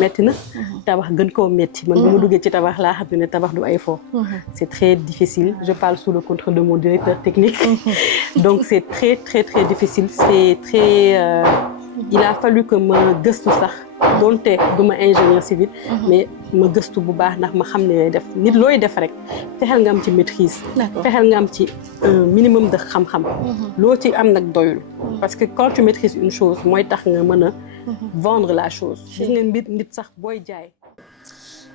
metti na tabax gën koo metti man bu ma duggee ci tabax laa xam ne tabax du ay fo c'est très difficile je parle sous le contrôle de mon directeur technique donc c'est très très très difficile c'est très il a fallu que ma gëstu sax donte du ma ingénieur civil mais ma gëstu bu baax ndax ma xam ne lay def nit looy def rek fexeel nga am ci maîtrise fexeel nga am ci un minimum de xam-xam loo ci am nag doyul parce que quand tu maîtrises une chose mooy tax nga mën a vendre la chose gis nga mbir nit sax booy jaay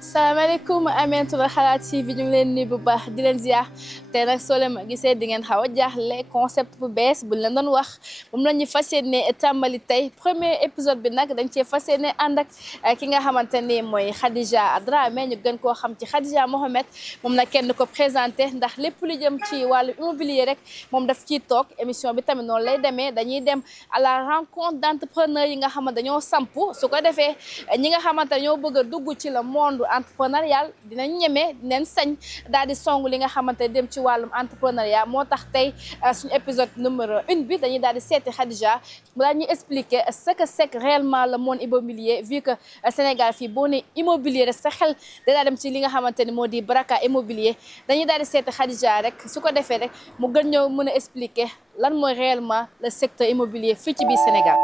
salaamaaleykum Amietou Xalaat TV ñu ngi leen nuyu bu baax di leen ziar te nag soo leen ma gisee di ngeen xaw a jaaxle concept bu bees buñ leen doon wax moom la ñu fas yéene tàmbali tey premier épisode bi nag dañ cee fas yéene ànd ak ki nga xamante ni mooy Khadija Dramé ñu gën koo xam ci Khadija Mohamed moom nag kenn ko présenté ndax lépp lu jëm ci wàllu immobilier rek moom daf ciy toog émission bi tamit noonu lay demee dañuy dem à la rencontre d'entrepreneurs yi nga xamante dañoo samp su ko defee ñi nga xamante dañoo bëgg a dugg ci le monde entrepreneurial dinañ ñeme dinañ sañ daal di song li nga xamante dem ci wàllum entrepreneuriat moo tax tey suñu épisode numéro 1 bi dañuy daal di seeti Khadija mu daal ñuy expliquer ce que c'est réellement le monde immobilier vu que Sénégal fii boo ne immobilier rek sa xel da dem ci li nga xamante ni moo di Baraka immobilier dañuy daal di seeti Khadija rek su ko defee rek mu gën ñëw mën a expliquer lan mooy réellement le secteur immobilier fii ci biir Sénégal.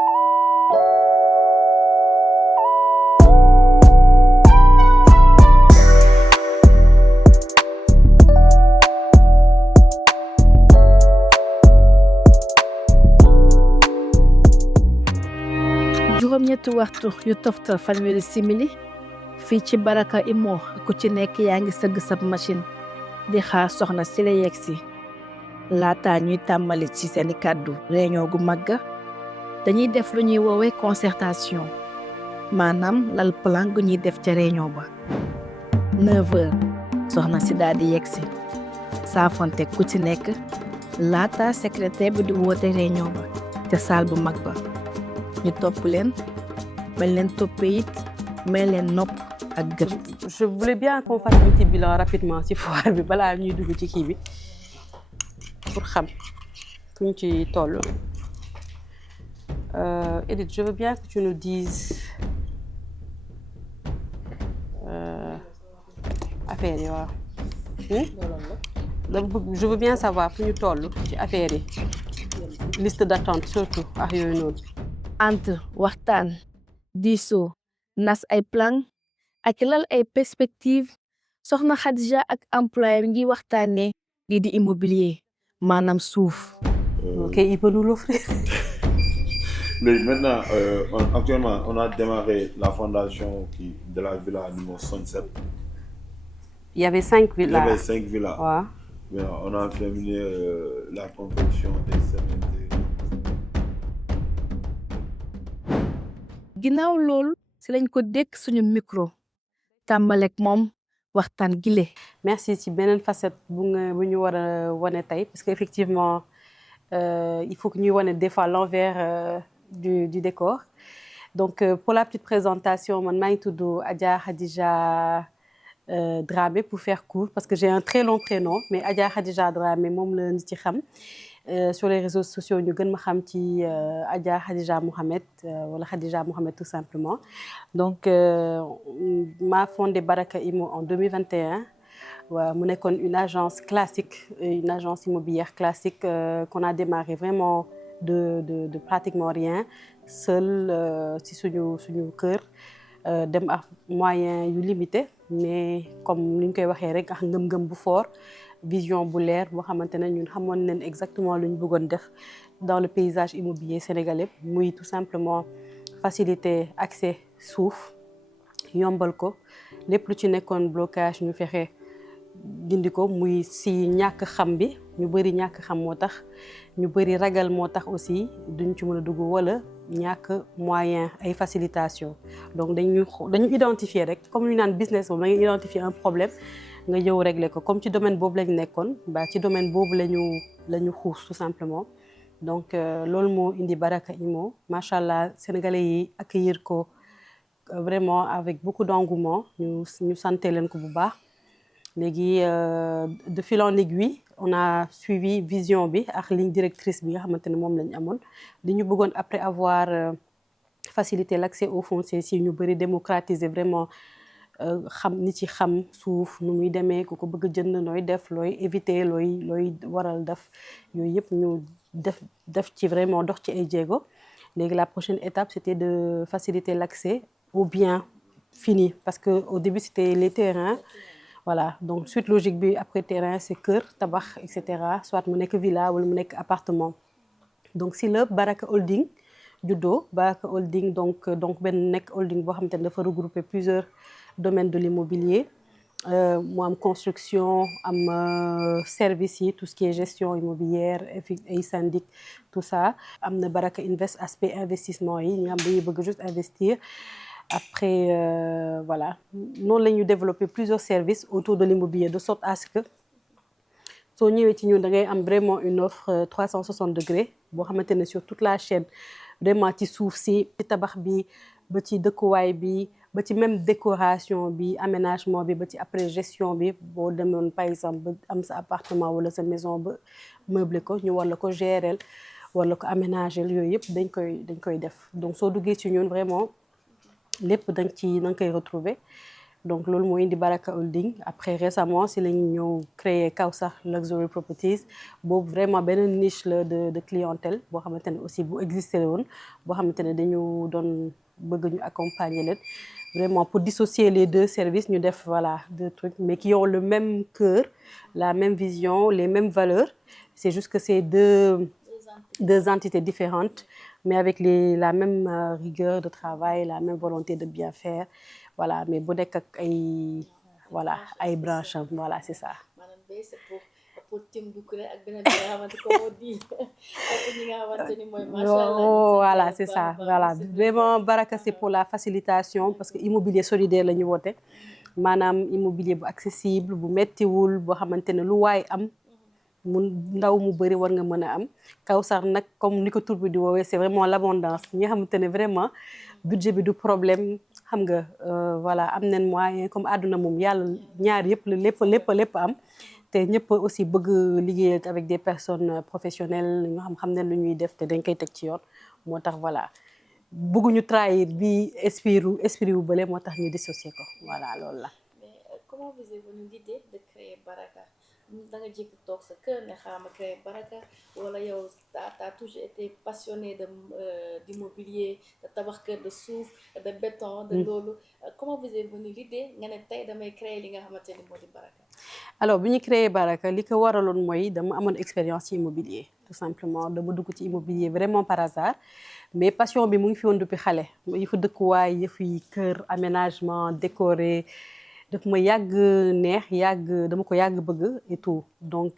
juróom-ñetti waxtu yu toftal fanweeri simili fii ci Baraka Immo ku ci nekk yaa ngi sëgg sab machine di xaar soxna si la yegg si laata ñuy tàmbali ci seeni kàddu réunion gu magga dañuy def lu ñuy woowee concertation maanaam lal plan gu ñuy def ca réunion ba 9h soxna si daal di yegg si saafonte ku ci nekk laata secrétaire bi di woote réunion ba ca salle bu mag ba ñu topp leen bañ leen toppee it may leen nopp ak gët. je voulais bien qu'on fasse un petit bilan rapidement ci foire bi balaa ñuy dugg ci kii bi pour xam fu ñu ci toll. Edith, je veux bien que tu nous dises affaire yi waaw. je veux bien savoir fu ñu toll ci affaire yi liste d'attente surtout ak yooyu noonu. entre waxtaan diisoo nas ay plan ak lal ay perspective soxna Khadija ak employé bi ngi waxtaanee lii di immobilier maanaam suuf. Ok, il peut nous l'offrir. Maintenant, actuellement, on a démarré la fondation de la villa numéro 67. Il y avait 5 villas. Il y avait 5 villas. Ouais. Mais on a terminé la confection des 7 ginnaaw loolu si lañ ko dékk suñu micro tàmbaleeg moom waxtaan gile. merci ci beneen facette bu ñu war a wane tey parce que effectivement il faut que ñuy wane des fois l'envers du décor donc pour la petite présentation man maa ngi tudd Adja Khadija Dramé pour faire court parce que j'ai un très long prénom mais Adja Khadija Dramé moom la nit ci xam. Sur les réseaux sociaux ñu gën ma xam ci Adja Khadija Mohamed wala Khadija Mohamed tout simplement donc maa fondé Baraka Immo en 2021 waaw mu nekkoon une agence classique une agence immobilière classique qu'on a démarré vraiment de pratiquement rien seul ci suñu kër dem ak moyens yu limité mais comme ni ñu koy waxee rek ak ngëm-ngëm bu fort vision bu leer boo xamante ne ñun xamoon nañ exactement lu ñu bëggoon def dans le paysage immobilier sénégalais muy tout simplement faciliter accès suuf yombal ko lépp lu ci nekkoon blocage ñu fexe dindi ko muy si ñàkk xam bi ñu bëri ñàkk xam moo tax ñu bëri ragal moo tax aussi duñ ci mën a dugg wala ñàkk moyen ay facilitation donc dañu identifier rek comme ñu naan business moom da ngay identifier un problème nga ñëw régler ko comme ci domaine boobu lañ nekkoon ba ci domaine boobu lañu xuus tout simplement donc loolu moo indi Baraka Immo macha allah sénégalais yi accueillir ko vraiment avec beaucoup d'engouement ñu santé leen ko bu baax léegi de fil en aiguille on a suivi vision bi ak ligne directrice bi nga xamante ne moom lañ amoon li ñu bëggoon après avoir faciliter l'accès au foncier si ñu bëri démocratiser vraiment xam nit ci xam suuf nu muy demee ku ko bëgg jënd nooy def looy éviter looy waral def yooyu yëpp ñu def ci vraiment dox ci ay jéego léegi la prochaine étape c'était de faciliter l'accès aux biens finis parce que au début c'était les terrains voilà donc suite logique bi après terrain c'est kër tabax et cetera soit mu nekk villa wala mu nekk appartement donc si la Baraka Holding juddoo Baraka Holding donc benn nekk holding boo xamante ne dafa regrouper plusieurs domaines de l'immobilier mu am construction am services yi tout ce qui est gestion immobilière ay syndic tout ça am na Baraka Invest aspect investissement yi ñi nga xam dañuy bëgg juste investir après voilà noonu la ñu développer plusieurs services autour de l'immobilier de sorte à ce que soo ñëwee ci ñun da ngay am vraiment une offre 360 degrés boo xamante ne sur toute la chaîne vraiment ci suuf si ci tabax bi ba ci dëkkuwaay bi ba ci même décoration bi aménagement bi ba ci après gestion bi boo demoon par exemple ba am sa appartement wala sa maison ba meubler ko ñu war la ko gérer wala ko aménager yooyu yëpp dañ koy def donc soo duggee ci ñun vraiment lépp da nga koy retrouver donc loolu moo indi Baraka Holding après récemment si lañu ñëw créer Kawsar Luxury Properties boobu vraiment beneen niche la de clientèle boo xamante ne aussi bu existé woon boo xamante ne dañu doon bëgg ñu accompagner leen vraiment pour dissocier les deux services ñu def voilà deux trucs mais qui ont le même cœur la même vision les mêmes valeurs c'est juste que c'est deux entités différentes mais avec la même rigueur de travail la même volonté de bien faire voilà mais bu nekk ak ay branches voilà c'est ça. maanaam c'est pour tim bu kuré ak beneen bi nga xamante ko moo di ak ñi nga xamante ni mooy machallah voilà c'est ça voilà vraiment Baraka c'est pour la facilitation parce que immobilier solidaire la ñu woote maanaam immobilier bu accessible bu mettiwul boo xamante ne lu waay am mu ndaw mu bëri war nga mën a am Kawsar nag comme ni ko tur bi di woowee c'est vraiment l'abondance ñi nga xamante ne vraiment budget bi du problème xam nga voilà am nañ moyen comme àdduna moom yàlla ñaar yëpp la lépp am te ñëpp aussi bëgg liggéey avec des personnes professionnelles ñu xam ne lu ñuy def te dañ koy teg ci yoon moo tax voilà bëgguñu trahir bi esprit wu bële moo tax ñu dissocier ko voilà loolu la. mais comment vous est venue l'idée de créer Baraka da nga jékki toog sa kër ne xaama créer Baraka wala yow t'as toujours été passionné d'immobilier de tabax kër de suuf de béton de loolu comment vous est venue l'idée nga ne tey damay créer li nga xamante ni moo di Baraka. alors bi ñu créé Baraka li ko waraloon mooy dama amoon expérience ci immobilier tout simplement dama dugg ci immobilier vraiment par hasard mais passion bi mu ngi fi woon depuis xale yëfu dëkkuwaay yëfi kër aménagement décoré daf ma yàgg neex dama ko yàgg bëgg et tout donc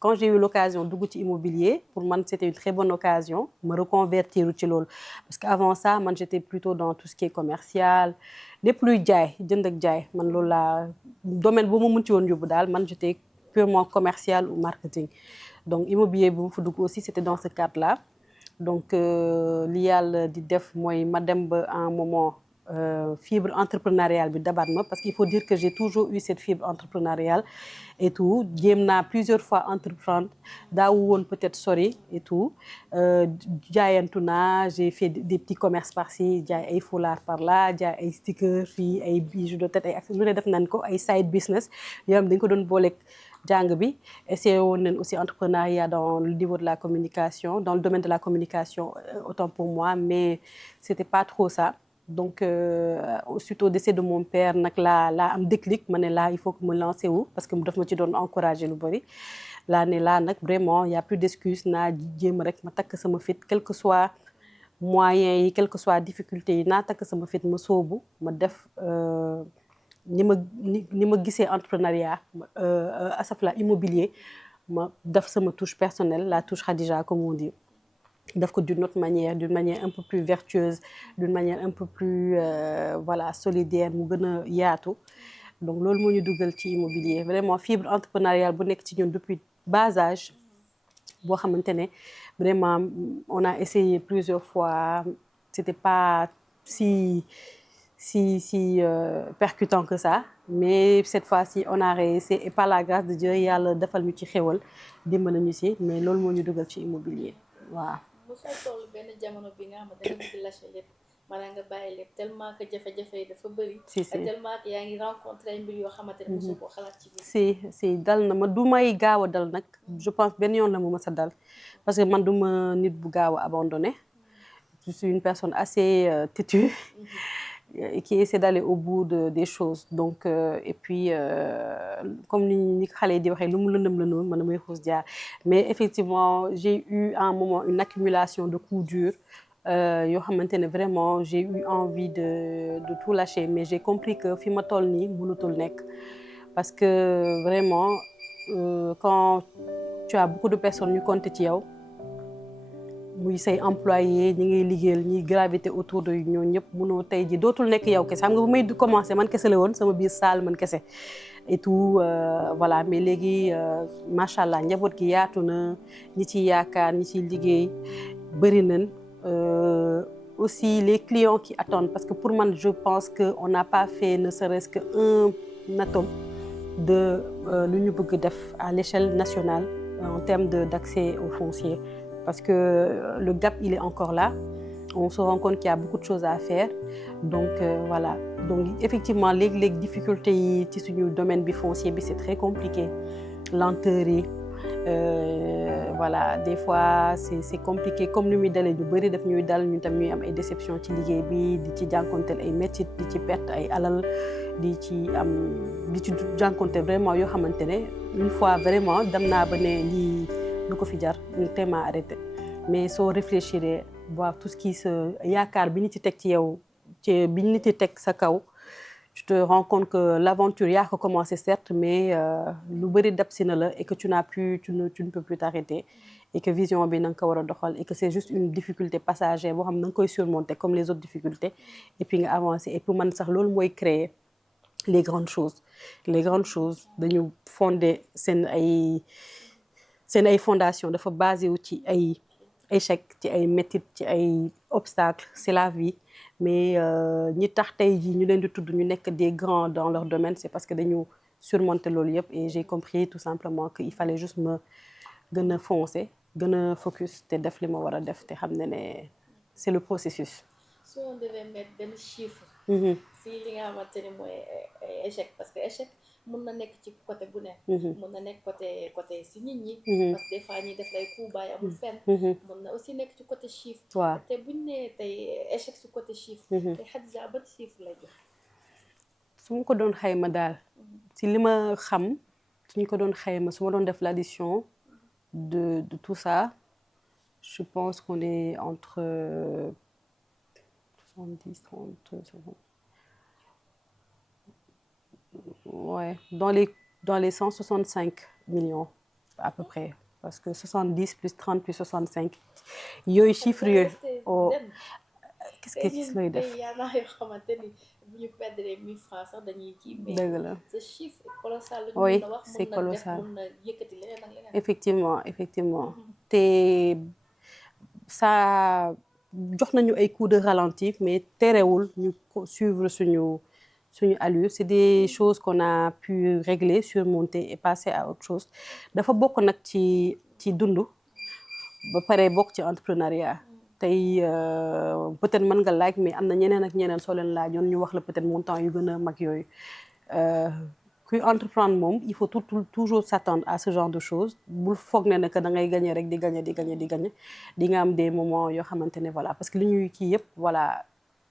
quand j'ai eu l'occasion dugg ci immobilier pour man c'était une très bonne occasion ma reconvertir ci loolu parce que avant ça man j'étais plutôt dans tout ce qui est commercial lépp luy jaay jënd ak jaay man loolu laa domaine bu ma mën ci woon yóbbu daal man j'étais purement commercial ou marketing donc immobilier bu ma fa dugg aussi c'était dans ce cadre-là donc li yàlla di def mooy ma dem ba un moment fibre entrepreneuriale bi dabaat ma parce qu'il faut dire que j'ai toujours eu cette fibre entrepreneuriale et tout jéem naa plusieurs fois entreprendre daawu woon peut-être sori et tout jaayantu naa j'ai fait des petits commerces par-ci jaay ay foulard par là jaay ay stickers fii ay bijoux de tête ay accessoires lu ne def nañ ko ay side business yoo xam dañ ko doon booleeg jàng bi essayé woon nañ aussi entrepreneuriat dans le niveau de la communication dans le domaine de la communication autant pour moi mais c'était pas trop ça. Donc suite au décès de mon père nag laa am déclic ma ne là il faut que me lancer wu parce que daf ma ci doon encourager lu bari laa ne là nag vraiment y a plus d'excuses naa jéem rek ma takk sama fit quel que soit moyens yi quel que soit difficultés yi naa takk sama fit ma soobu ma def ni ma gisee entrepreneuriat asafla immobilier ma def sama touche personnelle la touche Khadija comme on dit def ko d'une autre manière un peu plus vertueuse d'une manière un peu plus voilà solidaire mu gën a yaatu donc loolu moo ñu dugal ci immobilier vraiment fibre entrepreneuriale bu nekk ci ñun depuis bas âge boo xamante ne vraiment on a essayé plusieurs fois c'était pas si percutant que ça mais cette fois-ci on a réussi et par la grâce de Dieu yàlla defal ñu ci xéwal dimbali ñu ci mais loolu moo ñu dugal ci immobilier waaw. mu bu fay toll benn jamono bi nga xam ne danga bëgg lâcher lépp maanaam nga bàyyi lépp tellement que jafe-jafe yi dafa bëri. si si tellement que yaa ngi rencontré ay mbir yoo xamante ne mosoo koo xalaat ci biir. si dal na ma du may gaaw a dal nag je pense benn yoon la mu mës a dal parce que man du ma nit bu gaaw a abandonné je suis une personne assez têtue qui essaie d'aller au bout des choses donc et puis comme ni xale yi di waxee lu mu lëndëm lëndëm man damay xuus jaar mais effectivement j'ai eu à un moment une accumulation de coups durs yoo xamante ne vraiment j'ai eu envie de tout lâcher mais j'ai compris que fi ma toll nii mënutul nekk parce que vraiment quand tu as beaucoup de personnes ñu compter ci yow muy say employés ñi ngay liggéeyal ñi gravité autour de ñoo ñëpp mënoo tey ji dootul nekk yow kese xam nga bu may commencer man kese la woon sama biir salle man kese et tout voilà mais léegi macha allah njaboot gi yaatu na ñi ci yaakaar ñi ciy liggéey bëri nañ aussi les clients qui attendent parce que pour moi je pense que on n'a pas fait ne serait-ce que un atome de lu ñu bëgg def à l'échelle nationale en termes d'accès au foncier parce que le gap il est encore là on se rend compte qu'il y a beaucoup de choses à faire donc voilà donc effectivement léeg-léeg difficulté yi ci suñu domaine bi foncier bi c'est très compliqué lenteur yi voilà des fois c'est compliqué comme ni muy dalee ñu bëri daf ñuy dal ñu tam ñuy am ay déception ci liggéey bi di ci jànkonteel ay métit di ci perte ay alal di ci jànkonteel vraiment yoo xamante ne une fois vraiment dem naa ba ne lii lu ko fi jar téema arrêté mais soo réfléchir voir tout ce qui se yaakaar bi ñu ci teg ci yow ci bi ñu ci teg sa kaw tu te rends compte que l'aventure yaa ko commencé certes mais lu bëri dab si na la et que tu ne peux plus t'arrêter et que vision bi na nga ko war a doxal et que c'est juste une difficulté passagère boo xam ne na nga koy surmonter comme les autres difficultés et puis nga avancer et pour man sax loolu mooy créer les grandes choses dañu fonder seen ay fondation dafa basé wu ci ay échec ci ay métit ci ay obstacles c'est la vie mais ñi tax tey jii ñu leen di tudd ñu nekk des grands dans leur domaine c'est parce que dañu surmonter loolu yëpp et j'ai compris tout simplement que il fallait juste me gën a foncer gën a focus te def li ma war a def te xam ne c'est le processus. si on devait mettre benn chiffre. si li nga xamante ne mooy échec parce que échec mën na nekk ci côté bu nekk. mën na nekk côté si nit ñi. parce que des fois ñuy def lay coup bàyyi amul fenn. mën na aussi nekk ci côté chiffre. waaw te buñ nee tey échec si côté chiffre. tey Khadija ban chiffre lay jox. su ma ko doon xayma daal. si li ma xam suñ ko doon xayma su ma doon def l'addition de tout ça je pense qu'on est entre 70 30 50. Ouais, dans les 165 millions à peu près parce que 70 plus 30 plus 65 yooyu chiffres yooyu qu'est-ce que gis lay def yaa naa yoo xamante ni bu ñu perdre 1000 francs sax dañuy kii mais dëgg la ce chiffre colossal la ñu oui mën a wax c'est colossal mën na yëkkati leneen ak leneen effectivement te ça jox nañu ay coups de ralenti mais terewul ñu suivre suñu allure c'est des choses qu'on a pu régler surmonter et passer à autre chose dafa bokk nag ci dund ba pare bokk ci entrepreneuriat tey peut-être mën nga laaj mais am na ñeneen ak ñeneen soo leen laajoon ñu wax la peut-être montant yu gën a mag yooyu kuy entreprendre moom il faut toujours s'attendre à ce genre de choses bul foog ne que da ngay gagner rek di gagner di nga am des moments yoo xamante ne voilà parce que li ñuy kii yëpp voilà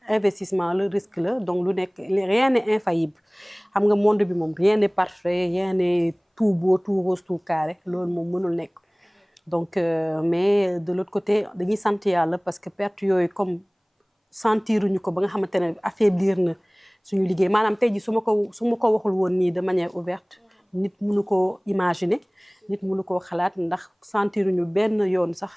investissement le risque la donc lu nekk rien n'est infaillible xam nga monde bi moom rien n'est parfait rien n'est tout beau tout rose tout carré loolu moom mënul nekk donc mais de l'autre côté dañuy sant yàlla parce que perte yooyu comme sentiruñu ko ba nga xamante ne affaiblir na suñu liggéey maanaam tey ji su ma ko waxul woon nii de manière ouverte nit mënu koo imaginer nit mënu koo xalaat ndax sentiruñu benn yoon sax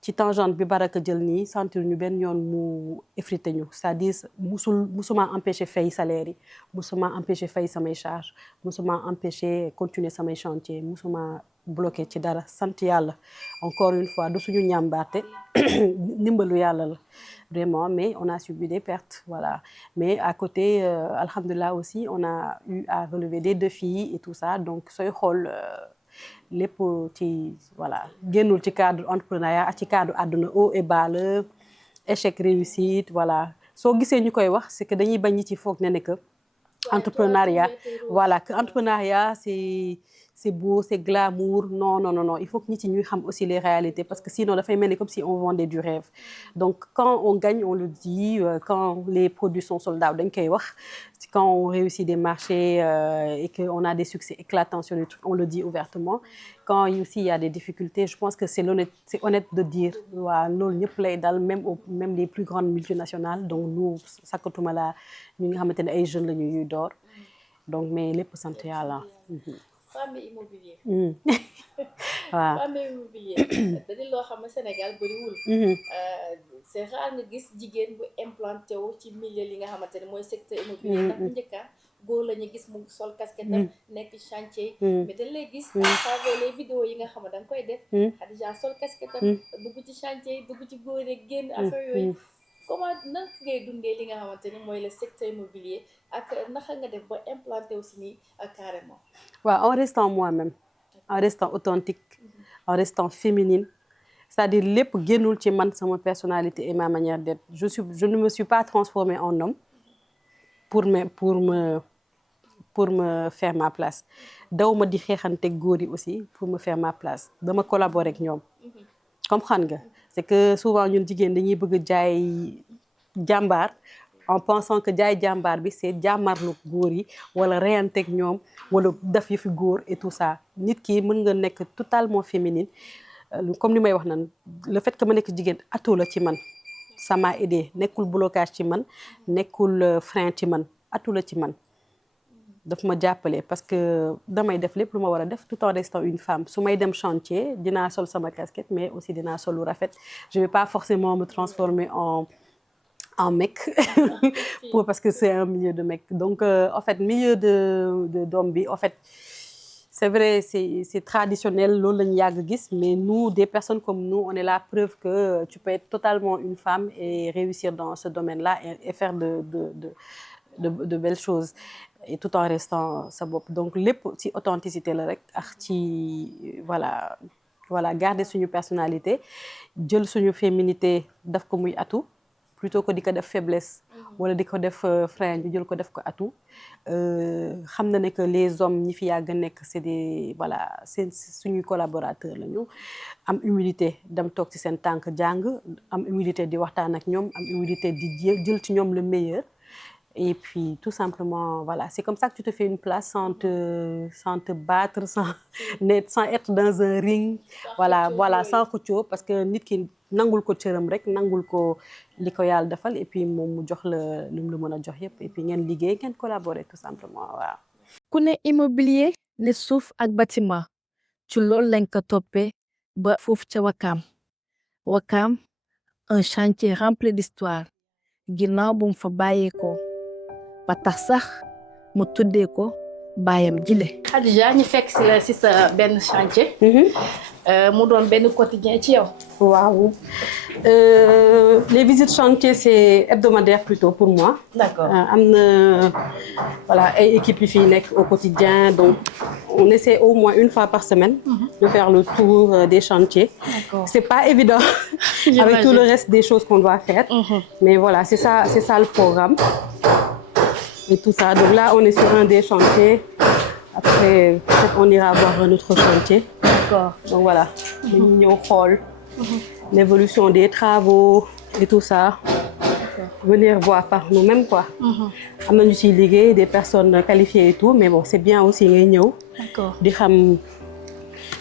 ci tangente bi Baraka jël nii sentir ñu benn yoon mu effrité ñu c'est-à-dire musuma empêcher fay salaire yi musuma empêcher fay samay charge musuma empêcher continuer samay chantier musuma bloqué ci dara sant yàlla encore une fois du suñu ñàmbaate ndimbalu yàlla la vraiment mais on a subi des pertes voilà mais à côté alhamdulillah aussi on a eu à relever des défis et tout ça donc sooy xool lépp ci voilà génnul ci cadre entrepreneuriat ak ci cadre àdduna haut et bas la échec réussite voilà soo gisee ñu koy wax c'est que dañuy bañ ñi ci foog ne que entrepreneuriat voilà que entrepreneuriat c'est beau c'est glamour non il faut que nit ñi ñuy xam aussi les réalités parce que sinon dafay mel ni comme si on vendait du rêve donc quand on gagne on le dit quand les produits sont sold out dañ koy wax quand on réussit des marchés et que on a des succès éclatants sur les trucs on le dit ouvertement quand aussi il y a des difficultés je pense que c'est honnête de dire waaw loolu ñëpp lay dal même les plus grandes multinationales donc nous sakatuma la ñu nga xamante ne ay jeunes la ñuy door donc mais lépp sant yàlla. Femme immobilier. waaw femme immobilier dañu loo xam ne Sénégal bëriwul. c'est rare nga gis jigéen bu implanté wu ci milieu li nga xamante ne mooy secteur immobilier. ndax bu njëkka góor la ñu gis mu sol casquette am nekk chantier. mais dañ lay gis à travers les vidéos yi nga xam ne da nga koy def. Khadija sol casquette am dugg ci chantier dugg ci góor rek génn affaire yooyu. comment naka ngay dundee li nga xamante ne mooy le secteur immobilier ak naka nga def ba implanté aussi nii carrément. waaw en restant moi-même en restant authentique en restant féminine c'est-à-dire lépp génnul ci man sama personnalité et ma manière d'être je ne me suis pas transformée en homme pour me faire ma place daw ma di xeexante góor yi aussi pour me faire ma place dama collaborer ak ñoom comprendre nga c'est que souvent ñun jigéen dañuy bëgg jaay jàmbaar en pensant que jaay jàmbaar bi c'est jàmmarlu góor yi wala reyanteeg ñoom wala def yëfi góor et tout ça nit ki mën nga nekk totalement féminine comme ni may wax nan le fait que ma nekk jigéen atout la ci man ça m'a aidé nekkul blocage ci man nekkul frein ci man atout la ci man daf ma jàppale parce que damay def lépp lu ma war a def tout en restant une femme su may dem chantier dinaa sol sama casquette mais aussi dinaa sol lu rafet je vais pas forcément me transformer en mec parce que c'est un milieu de mec donc en fait milieu de d'homme bi en fait c'est vrai c'est traditionnel loolu la ñu yàgg gis mais nous des personnes comme nous on est la preuve que tu peux être totalement une femme et réussir dans ce domaine-là et faire de belles choses et tout en restant sa bopp donc lépp ci authenticité la rek ak ci voilà garder suñu personnalité jël suñu féminité daf ko muy atout plutôt que di ko def faiblesse wala di ko def frein ñu jël ko def ko atout xam na ne que les hommes ñi fi yàgg nekk c'est suñuy collaborateurs lañu am humilité dem toog ci seen tànk jàng am humilité di waxtaan ak ñoom am humilité di jël ci ñoom le meilleur et puis tout simplement voilà c'est comme ça que tu te fais une place sans te battre sans être dans un ring voilà sans xëccoo parce que nit ki nangul ko cëram rek nangul ko li ko yàlla defal et puis moom mu jox la lu mu la mën a jox yëpp et puis ngeen liggéey ngeen collaborer tout simplement waaw. ku ne immobilier ne suuf ak bâtiment ci loolu lañ ko toppee ba foofu ca Wakaam un chantier rempli d'histoire ginnaaw bu mu fa bàyyeekoo ba tax sax mu tuddee ko baayam jile. Khadija ñu fekk si la si sa benn chantier. mu doon benn quotidien ci yow. waaw les visites chantier c'est hebdomadaire plutôt pour moi. D'accord am na voilà ay équipes yi fi nekk au quotidien donc on essaie au moins une fois par semaine. de faire le tour des chantiers. D'accord c'est pas évident. avec tout le reste des choses qu'on doit faire. mais voilà c'est ça le programme. et tout ça donc là on est sur un des chantiers après peut-être on ira voir un autre chantier. D'accord donc voilà. dañuy ñëw xool. l'évolution des travaux et tout ça. venir voir par nous-mêmes quoi. am na ñu ciy liggéey des personnes qualifiées et tout mais bon c'est bien aussi ngay ñëw. D'accord di xam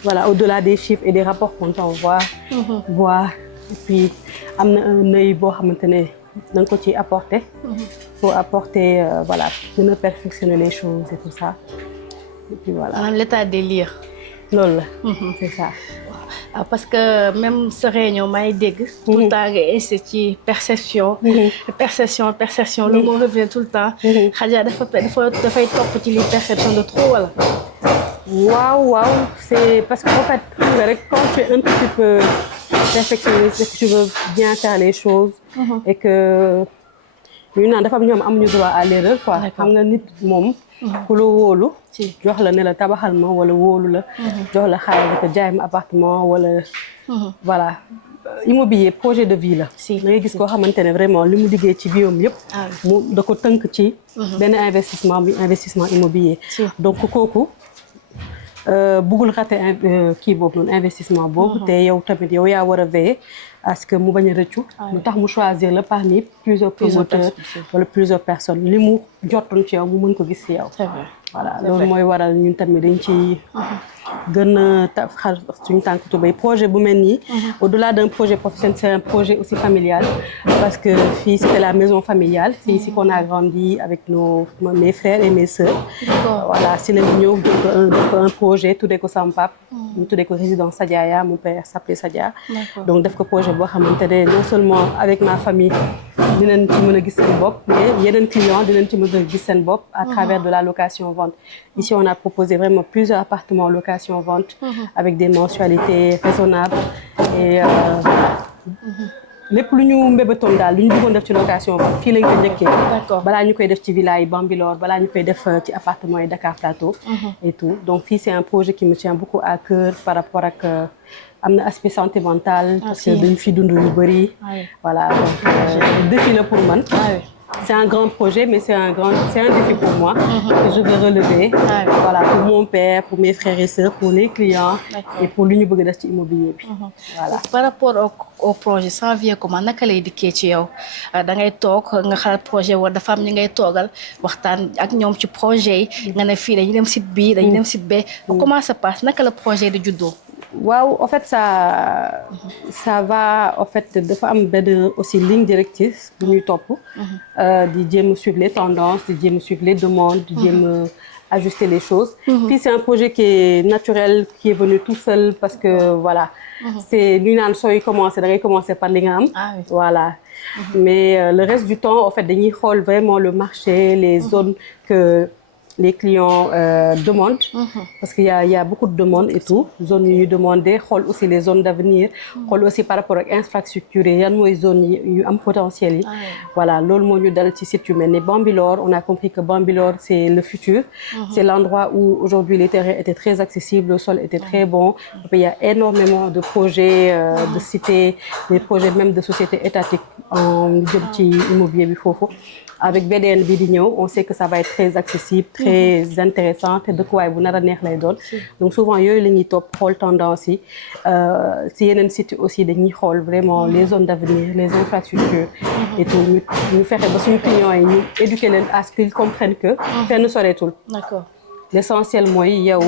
voilà au-delà des chiffres et des rapports qu'on t'envoie. voir et puis am na un œil boo xamante ne da nga ko ciy apporter. pour apporter voilà gën a perfectionner les choses et tout ça et puis voilà. l'état des lieux. loolu la. c'est ça. parce que même sa réunion may dégg. tout le temps nga insisté ci perception. perception le mot revient tout le temps. Khadija dafay topp ci li perception de trop wala. waaw c'est parce que en fait xam nga rek quand tu es un petit peu perfectionniste et que tu veux bien faire les choses. et que ñu naan dafa am ñoom amuñu droit à l'erreur quoi. xam nga nit moom. ku la wóolu. jox la ne la tabaxal ma wala wóolu la. jox la xaalis ko jaay ma appartement wala. voilà immobilier projet de vie la. da ngay gis koo xamante ne vraiment li mu liggéey ci biom yëpp. mu da ko tënk ci. benn investissement immobilier. donc kooku. bëggul rater kii boobu noonu investissement boobu. te yow tamit yow yaa war a veiller à ce que mu bañ a rëccu. lu tax mu choisir la parmi plusieurs promoteurs wala plusieurs personnes li mu jotoon ci yow mu mën ko gis ci yow. voilà loolu mooy waral ñun tamit dañ ci gën a xar suñu tànk tubéy projet bu mel nii. au-delà d'un projet professionnel c'est un projet aussi familial parce que fii c'était la maison familiale c'est ici qu'on a grandi avec mes frères et mes sœurs. voilà si lañu ñëw def ko un projet tuddee ko sama pap ñu tuddee ko résidence Sadiaya mon père s'appelait Sadia. donc def ko projet boo xamante ne non seulement avec ma famille dinañ ci mën a gis seen bopp mais yeneen clients dinañ ci mën a gis seen bopp à travers de la location-vente. Ici on a proposé vraiment plusieurs appartements location-vente avec des mensualités raisonnables et lépp lu ñu mbébatoon daal lu ñu bëggoon def ci location-vente fii lañ ko njëkkee. balaa ñu koy def ci villa yi Bambilor balaa ñu koy def ci appartement yi Dakar Plateau. et tout donc fii c'est un projet qui me tient beaucoup à cœur par rapport ak am na aspect sentimental. parce que dañu fi dund yu bëri. voilà donc défi la pour man. C'est un grand projet, mais c'est un défi pour moi que je veux relever. Voilà, pour mon père, pour mes frères et sœurs, pour les clients et pour lu ñu bëgg def ci immobilier bi. Voilà. Par rapport au projet sans vie comment naka lay dikkee ci yow da ngay toog nga xalaat projet wala dafa am ñi ngay toogal waxtaan ak ñoom ci projet yi nga ne fii dañuy dem site bii dañuy dem site bee. Comment ça passe naka la projet di juddoo. waaw en fait ça va en fait dafa am benn aussi ligne directrice bu ñuy topp. di jéem a suivre les tendances di jéem a suivre les demandes di jéem a ajuster les choses. Puis c'est un projet qui est naturel qui est venu tout seul parce que voilà. c'est lu ñu naan sooy commencer da ngay commencer par li nga am. voilà. mais le reste du temps en fait dañuy xool vraiment le marché les zones que les clients demandent. Parce qu'il y a beaucoup de demandes et tout zones yu ñu demandé xool aussi les zones d'avenir xool aussi par rapport ak infrastructure yi yan mooy zones yu am potentiel yi. voilà loolu moo ñu dal ci site yu mel ni Bambilor on a compris que Bambilor c'est le futur. c'est l'endroit où aujourd'hui les terrains étaient très accessibles le sol était très bon. Et puis il y a énormément de projets de cités des projets même de sociétés étatiques en jëm ci immobilier bi foofu. avec VDN bi di ñëw on sait que ça va être très accessible très intéressant te dëkkuwaay bu nar a neex lay doon. donc souvent yooyu la ñuy topp xool tendance yi si yeneen sites aussi dañuy xool vraiment les zones d'avenir les infrastructures et tout ñu fexe ba suñu clients yi ñu éduquer leen à ce qu'ils comprennent que fenn soreetul. D'accord. l'essentiel mooy yow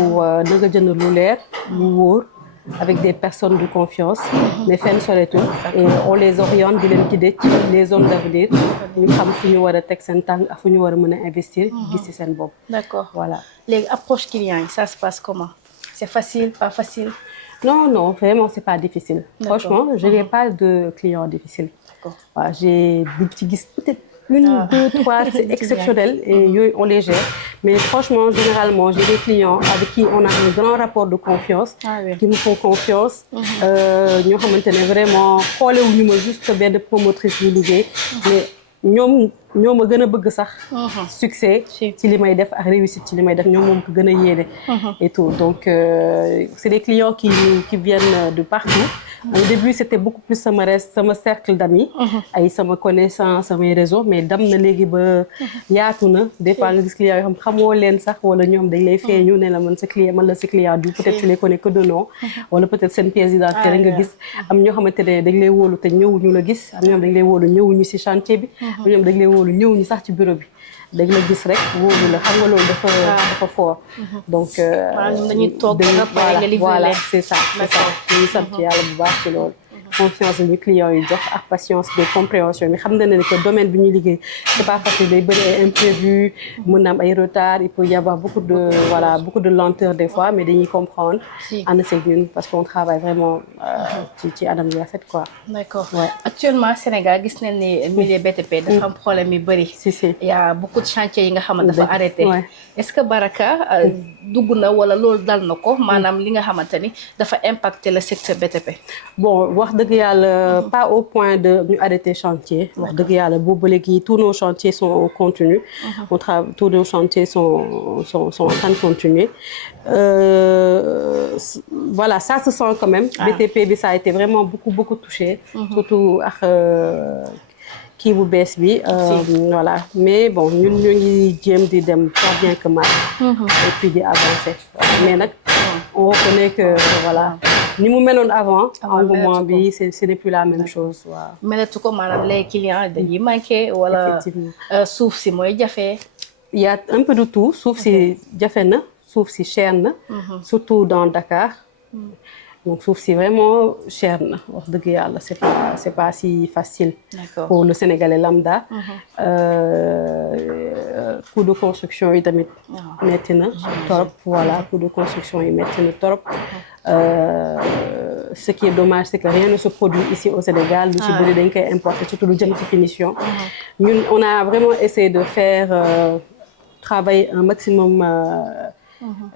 na nga jënd lu leer lu wóor avec des personnes de confiance mais fenn soreetul et on les oriente di leen guider ci les zones d'avenir ñu xam fu ñu war a teg seen tànk ak fu ñu war a mën a investir gis ci seen bopp. D'accord. voilà léegi approche client yi ça se passe comment c'est facile pas facile. non vraiment c'est pas difficile. franchement je n'ai pas de clients difficiles. waaw j'ai ci gis peut-être une deux trois c'est exceptionnel et yooyu on les gère mais franchement généralement j'ai des clients avec qui on a un grand rapport de confiance. qui me font confiance. ñoo xamante ne vraiment xoolewuñu ma juste benn promotrice yu liggéey mais ñoo ma gën a bëgg sax. succès ci li may def ak réussite ci li may def ñoom moom ko gën a yéene. et tout donc c'est des clients qui viennent de partout. au début c'était beaucoup plus sama cercle d'amis. ay sama connaissance samay réseau mais dem na léegi ba yaatu na des fois nga gis clients yoo xam xamoo leen sax wala ñoom dañ lay feeñu ne la man sa client du peut-être tu les connais que de nom. wala peut-être seen pièce d'identité rek nga gis. am ñoo xamante ne dañ lay wóolu te ñëwuñu la gis am ñoom dañ lay wóolu ñëwuñu ci chantier bi. am ñoom dañ lay wóolu ñëwuñu sax ci bureau bi. dañ la gis rek wóolu la xam nga loolu dafa fort. donc dañuy toog voilà c'est ça ñu sant yàlla bu baax ci loolu. confiance ñu clients yi jox ak patience de compréhension mais xam na ne que domaine bi ñuy liggéey c'est pas facile day bëri ay imprévu mën na am ay retard il peut y avoir beaucoup de lenteur des fois mais dañuy comprendre ànd seeg ñun parce qu'on travaille vraiment ci anam yu rafet quoi. D'accord. Actuellement Sénégal gis nañ ni milieu BTP dafa am problème yu bëri. Il y a beaucoup de chantiers yi nga xam ne dafa arrêté. est-ce que Baraka dugg na wala loolu dal na ko maanaam li nga xamante ni dafa impacter le secteur BTP. bon wax dëgg dëgg yàlla pas au point de ñu arrêter chantier. wax dëgg yàlla boobu ba léegi tous nos chantiers sont continus. Tous nos chantiers sont en train de continuer. Voilà, ça se sent quand même. BTP bi ça a été vraiment beaucoup touché. Surtout ak kii bu bees bi. Voilà, mais bon ñun ñu ngi jéem di dem pas bien que mal. Et puis di avancer. Mais nag on reconnaît que voilà. ni mu meloon avant. engouement bi ce n'est plus la même chose waaw. melatu ko maanaam les clients dañuy manqué wala. Effectivement. Suuf si mooy jafe. Il y a un peu de tout suuf si jafe na suuf si cher na. surtout dans Dakar. Donc suuf si vraiment cher na wax dëgg yàlla c'est pas si facile. Pour le Sénégalais lambda. Coût de construction yi tamit. metti na torop voilà coût de construction yi metti na torop. Ce qui est dommage c'est que rien ne se produit ici au Sénégal. lu ci bëri dañ koy importer surtout lu jëm ci finition. ñun on a vraiment essayé de faire travailler un maximum.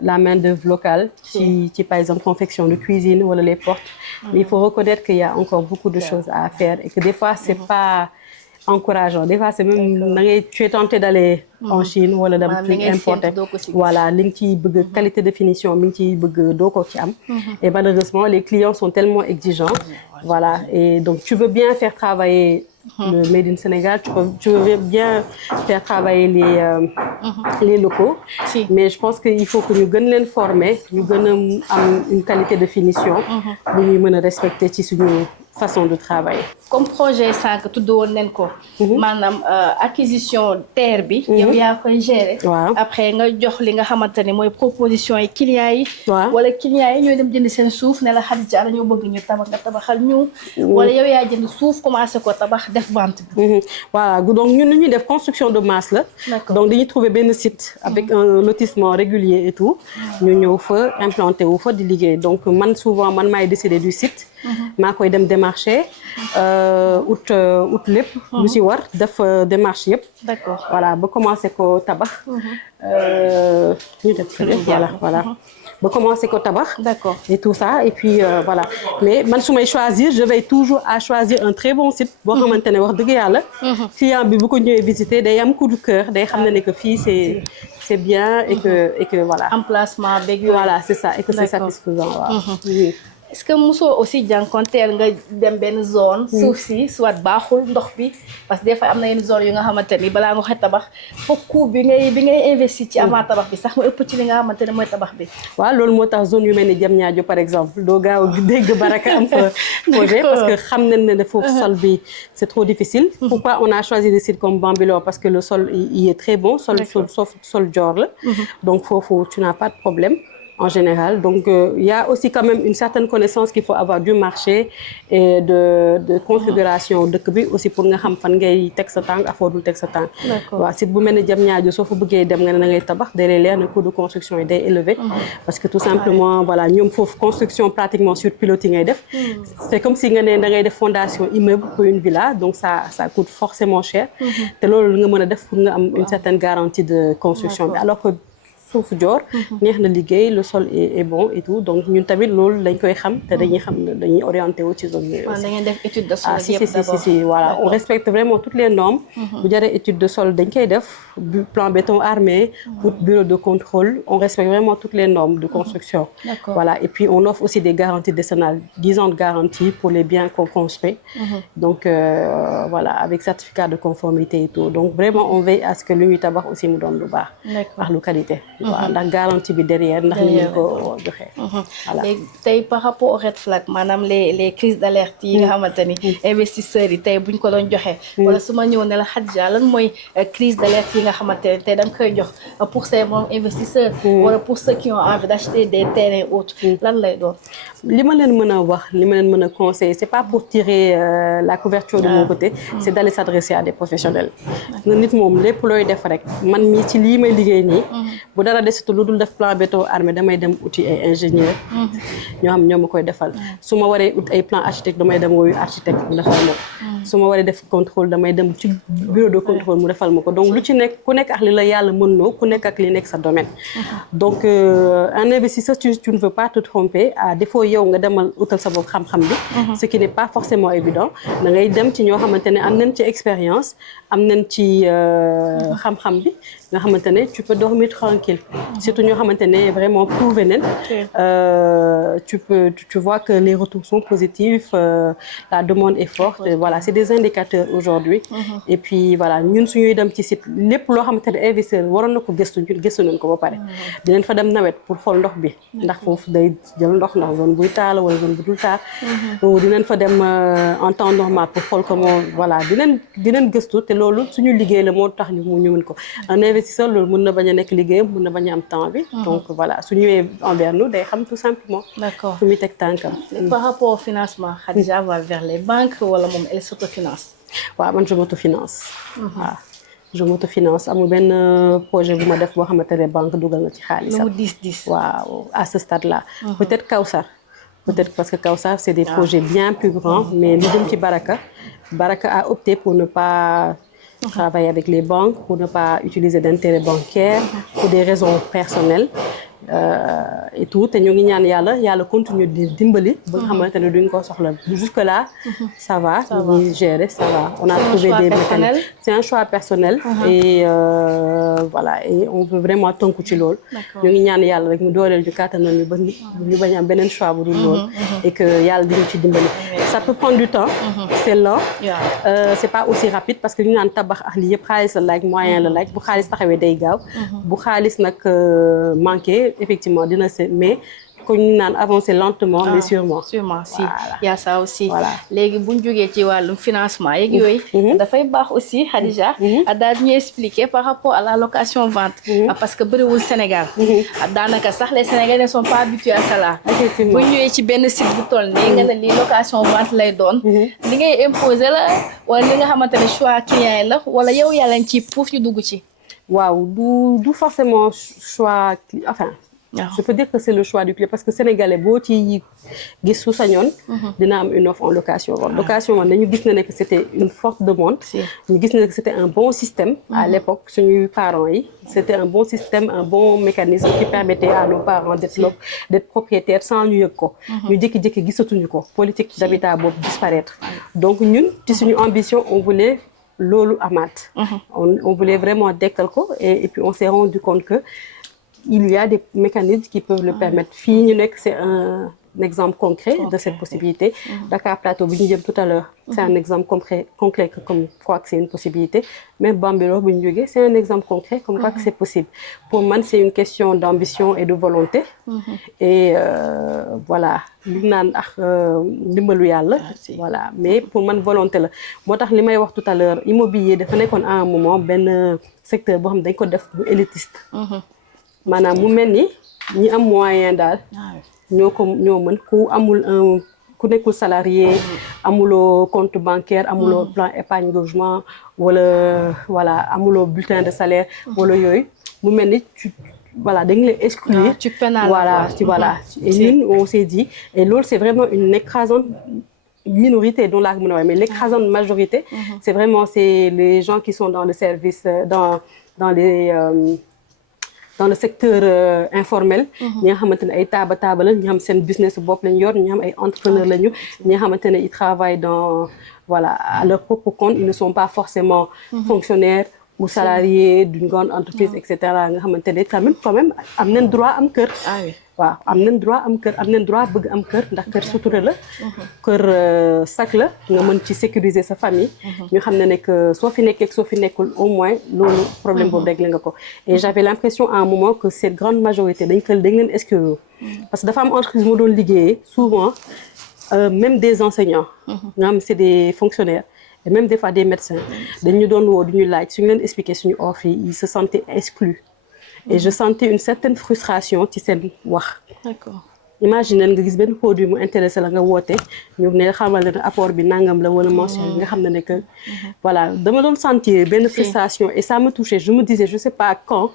La main-d'œuvre locale, ci par exemple confection de cuisine ou les portes. Mais il faut reconnaître qu'il y a encore beaucoup de choses à faire et que des fois c'est pas encourageant. Des fois c'est même tu es tenté d'aller en Chine ou dem importer. Voilà, li nga ciy bëgg qualité de finition mi ngi ciy bëgg doo ko ci am. Et malheureusement les clients sont tellement exigeants. Voilà, et donc tu veux bien faire travailler le Made in Sénégal, tu veux bien faire travailler les locaux. Mais je pense qu'il faut que ñu gën leen former, ñu gën a am une qualité de finition bu ñuy mën a respecter ci suñu façon de travailler. Comme projet sànq tudd woon nañ ko. maanaam acquisition terre bi. yow yaa koy gérer. Après nga jox li nga xamante ne mooy proposition yi clients yi. wala clients yi ñooy dem jënd seen suuf ne la Khadija dañoo bëgg ñu tabax nga tabaxal ñu. wala yow yaa jënd suuf commencé ko tabax def vente bi. Voilà, donc ñun lu ñuy def construction de masse la. Donc dañuy trouver benn site avec un lotissement régulier et tout. ñu ñëw fa implanté wu fa di liggéey donc man souvent man maay décider du site. maa koy dem démarcher ut lépp lu ci war def démarche yëpp. D'accord. Voilà ba commencer ko tabax. ñu def voilà. ba commencer ko tabax. D'accord. Et tout ça et puis voilà mais man su may choisir je veille toujours à choisir un très bon site. boo xamante ne wax dëgg yàlla. client bi bu ko ñëwee visiter day am coup de cœur day xam ne que fii c'est bien et que voilà. emplacement beeg voilà c'est ça et que c'est satisfaisant waaw. Est-ce que mosoo aussi jànkonteel nga dem benn zone. suuf si soit baaxul ndox bi parce que des fois am na yenn zone yu nga xamante ni balaa nga koy tabax foog coût bi ngay investir ci avant tabax bi sax mu ëpp ci li nga xamante ne mooy tabax bi. waaw loolu moo tax zone yu mel ni Diamniadio par exemple doo gaaw a dégg baraka am fa projet parce que xam nañ ne foofu sol bi c'est trop difficile. Pourquoi on a choisi des sites comme Bambilor parce que le sol il est très bon. sol Dior la. Donc foofu tu n'as pas de problème. En général. Donc, il y a aussi quand même une certaine connaissance qu'il faut avoir du marché et de configuration dëkk bi aussi pour nga xam fan ngay teg sa tànk ak foo dul teg sa tànk. waaw site bu mel ne Diamniadio soo fa bëggee dem nga ne da ngay tabax day leer ne coût de construction yi day élevé. Parce que tout simplement voilà ñoom foofu construction pratiquement sur pilote ngay def. C'est comme si nga ne da ngay def fondation immeuble pour une villa donc ça coûte forcément cher. te loolu nga mën a def pour nga am une certaine garantie de construction bi alors que suuf Dior neex na liggéey le sol est bon et tout donc ñun tamit loolu dañ koy xam te dañuy orienté wu ci zone yooyu aussi. da ngeen def étude de sol si voilà on respecte vraiment toutes les normes. bu jaree étude de sol dañ koy def plan béton armé. bureau de contrôle on respecte vraiment toutes les normes de construction. Voilà et puis on offre aussi des garanties décennales 10 ans de garantie pour les biens qu'on construit. Donc voilà avec certificat de conformité et tout donc vraiment on veille à ce que lu ñuy tabax aussi mu doon lu baax. ak lu qualité. waaw ndax garantie bi derrière ndax ñu ko joxe. Voilà léegi tey par rapport au red flag maanaam les crises d'alerte yi nga xamante ni investisseurs yi tey buñ ko doon joxe. wala su ma ñëw ne la Khadija lan mooy crise d'alerte yi nga xamante ne tey da nga koy jox pour ces moom investisseurs. wala pour ceux qui ont envie d'acheter des terrains autres. lan lay doon. li ma leen mën a wax li ma leen mën a conseiller c'est pas pour tirer la couverture de mon côté. C'est d'aller s'adresser à des professionnels. nit moom lépp looy def rek man mii ci lii may liggéey nii. bu dara desitu lu dul def plan béton armé damay dem uti ay ingénieur ñoo xam ñoo ma koy defal su ma waree ut ay plan architecte damay dem wooyu architecte mu defal ma ko su ma waree def contrôle damay dem ci bureau de contrôle mu defal ma ko donc lu ci nekk ku nekk ak li la yàlla mën loo ku nekk ak li nekk sa domaine donc un investisseur tu ne veux pas te tromper à défaut yow nga demal utal sa bopp xam-xam bi ce qui n'est pas forcément évident da ngay dem ci ñoo xamante ne am nañ ci expérience am nañ ci xam-xam bi nga xamante ne tu peux dormir tranquille surtout ñoo xamante ne vraiment prouvé nañ tu vois que les retours sont positifs la demande est forte voilà c'est des indicateurs aujourd'hui et puis voilà ñun suñuy dem ci site lépp loo xamante ne investisseur waroon na ko gëstu ñun gëstu nañ ko ba pare dinañ fa dem nawet pour xool ndox bi ndax foofu day jël ndox ndax zone buy taal wala zone bu dul taal dinañ fa dem en temps normal pour xool comment voilà dinañ gëstu te loolu suñu liggéey la moo tax ñu mën ko un investisseur loolu mën na bañ a nekk liggéeyam mën na bañ a am temps bi donc voilà su ñëwee envers nous day xam tout simplement d'accord fu muy teg tànkam par rapport au financement Khadija va vers les banques wala moom elle s'autofinance waaw man je m'autofinance waaw je m'autofinance amul benn projet bu ma def boo xamante ne banque dugal na ci xaalisam lu mu diis waaw à ce stade là peut-être Kawsar peut-être parce que Kawsar c'est des projets bien plus grands mais li jëm ci Baraka a opté pour ne pas travailler avec les banques, pour ne pas utiliser d'intérêt bancaire, pour des raisons personnelles et tout te ñu ngi ñaan yàlla continue di dimbali ba nga xamante ne duñ ko soxla jusque là ça va ñu ngi gérer ça va on a trouvé des mécanismes c'est un choix personnel et voilà et on veut vraiment tënku ci loolu ñu ngi ñaan yàlla rek mu dooleel ñu kàttanal ñu ba ñu bañ am beneen choix bu dul loolu et que yàlla diñu ci dimbali ça peut prendre du temps c'est lent c'est pas aussi rapide parce que ñu naan tabax ak lii yëpp xaalis la laaj moyen la laaj bu xaalis taxawee day gaaw bu xaalis nag manqué effectivement dina se mais ko ñu naan avancer lentement mais sûrement si y a ça aussi voilà léegi bu ñu jógee ci wàllum financement yeeg yooyu dafay baax aussi Khadija daal ñu expliquer par rapport à la location vente parce que bëriwul Sénégal daanaka sax les Sénégalais ne sont pas habitués à cela effectivement bu ñëwee ci benn site bu toll nii nga ne lii location vente lay doon li ngay imposer la wala li nga xamante ne choix client yi la wala yow yaa leen ci pour ñu dugg ci waaw du forcément choix enfin je peux dire que c'est le choix du client parce que sénégalais boo ci gis su sañoon dina am une offre en location location man dañu gis ne que c'était une forte demande ñu gis ne que c'était un bon système à l'époque suñuy parents yi c'était un bon système un bon mécanisme qui permettait à nos parents d'être propriétaires sans ñu yëg ko ñu jékki-jékki gisatuñu ko politique d'habitat boobu disparaître donc ñun ci suñu ambition on voulait loolu amaat on voulait vraiment dekkal ko et puis on s'est rendu compte que il y a des mécanismes qui peuvent le permettre fii ñu nekk c'est un exemple concret de cette possibilité Dakar Plateau bi ñu jëm tout à l'heure c'est un exemple concret que comme je crois que c'est une possibilité même Bambilor bi ñu jógee c'est un exemple concret comme quoi que c'est possible pour man c'est une question d'ambition et de volonté et voilà li naan ak ndimbalu yàlla voilà mais pour man volonté la moo tax li may wax tout à l'heure immobilier dafa nekkoon à un moment benn secteur boo xam dañ ko def bu élitiste maanaam mu mel ni ñi am moyen daal ñoo mën ku nekkul salarié amuloo compte bancaire amuloo plan épargne logement wala voilà amuloo bulletin de salaire wala yooyu mu mel ni voilà dañu lay exclure voilà et ñun on s'est dit et loolu c'est vraiment une écrasante minorité dont laa mën a wax mais l'écrasante majorité c'est vraiment les gens qui sont dans le service dans le secteur informel ñi nga xamante ne ay taaba la ñi xam seen business bopp lañ yor ñi xam ay entrepreneurs lañu ñi nga xamante ne ils travaillent dans voilà à leur propre compte ils ne sont pas forcément fonctionnaires ou salariés d'une grande entreprise etc nga xamante ne tamit quand même am nañ droit am kër waaw am nañ droit am kër am nañ droit bëgg am kër ndax kër sutura la kër sac la nga mën ci sécuriser sa famille ñu xam ne que soo fi nekkee soo fi nekkul au moins loolu problème boobu réglé nga ko et j'avais l'impression à un moment que cette grande majorité dañ leen exclure parce que dafa am entreprise moo doon liggéeyee souvent même des enseignants nga xam c'est des fonctionnaires et même des fois des médecins dañu doon woo du ñu laaj suñu leen expliquer suñu offre yi ils se sentaient exclus et je sentais une certaine frustration ci seen wax d'accord imagine nga gis benn produit mu intéressé la nga woote ñu ne xamal ne apport bi nangam la wala mention nga xam ne que voilà dama doon sentir benn frustration et ça me touchait je me disais je sais pas quand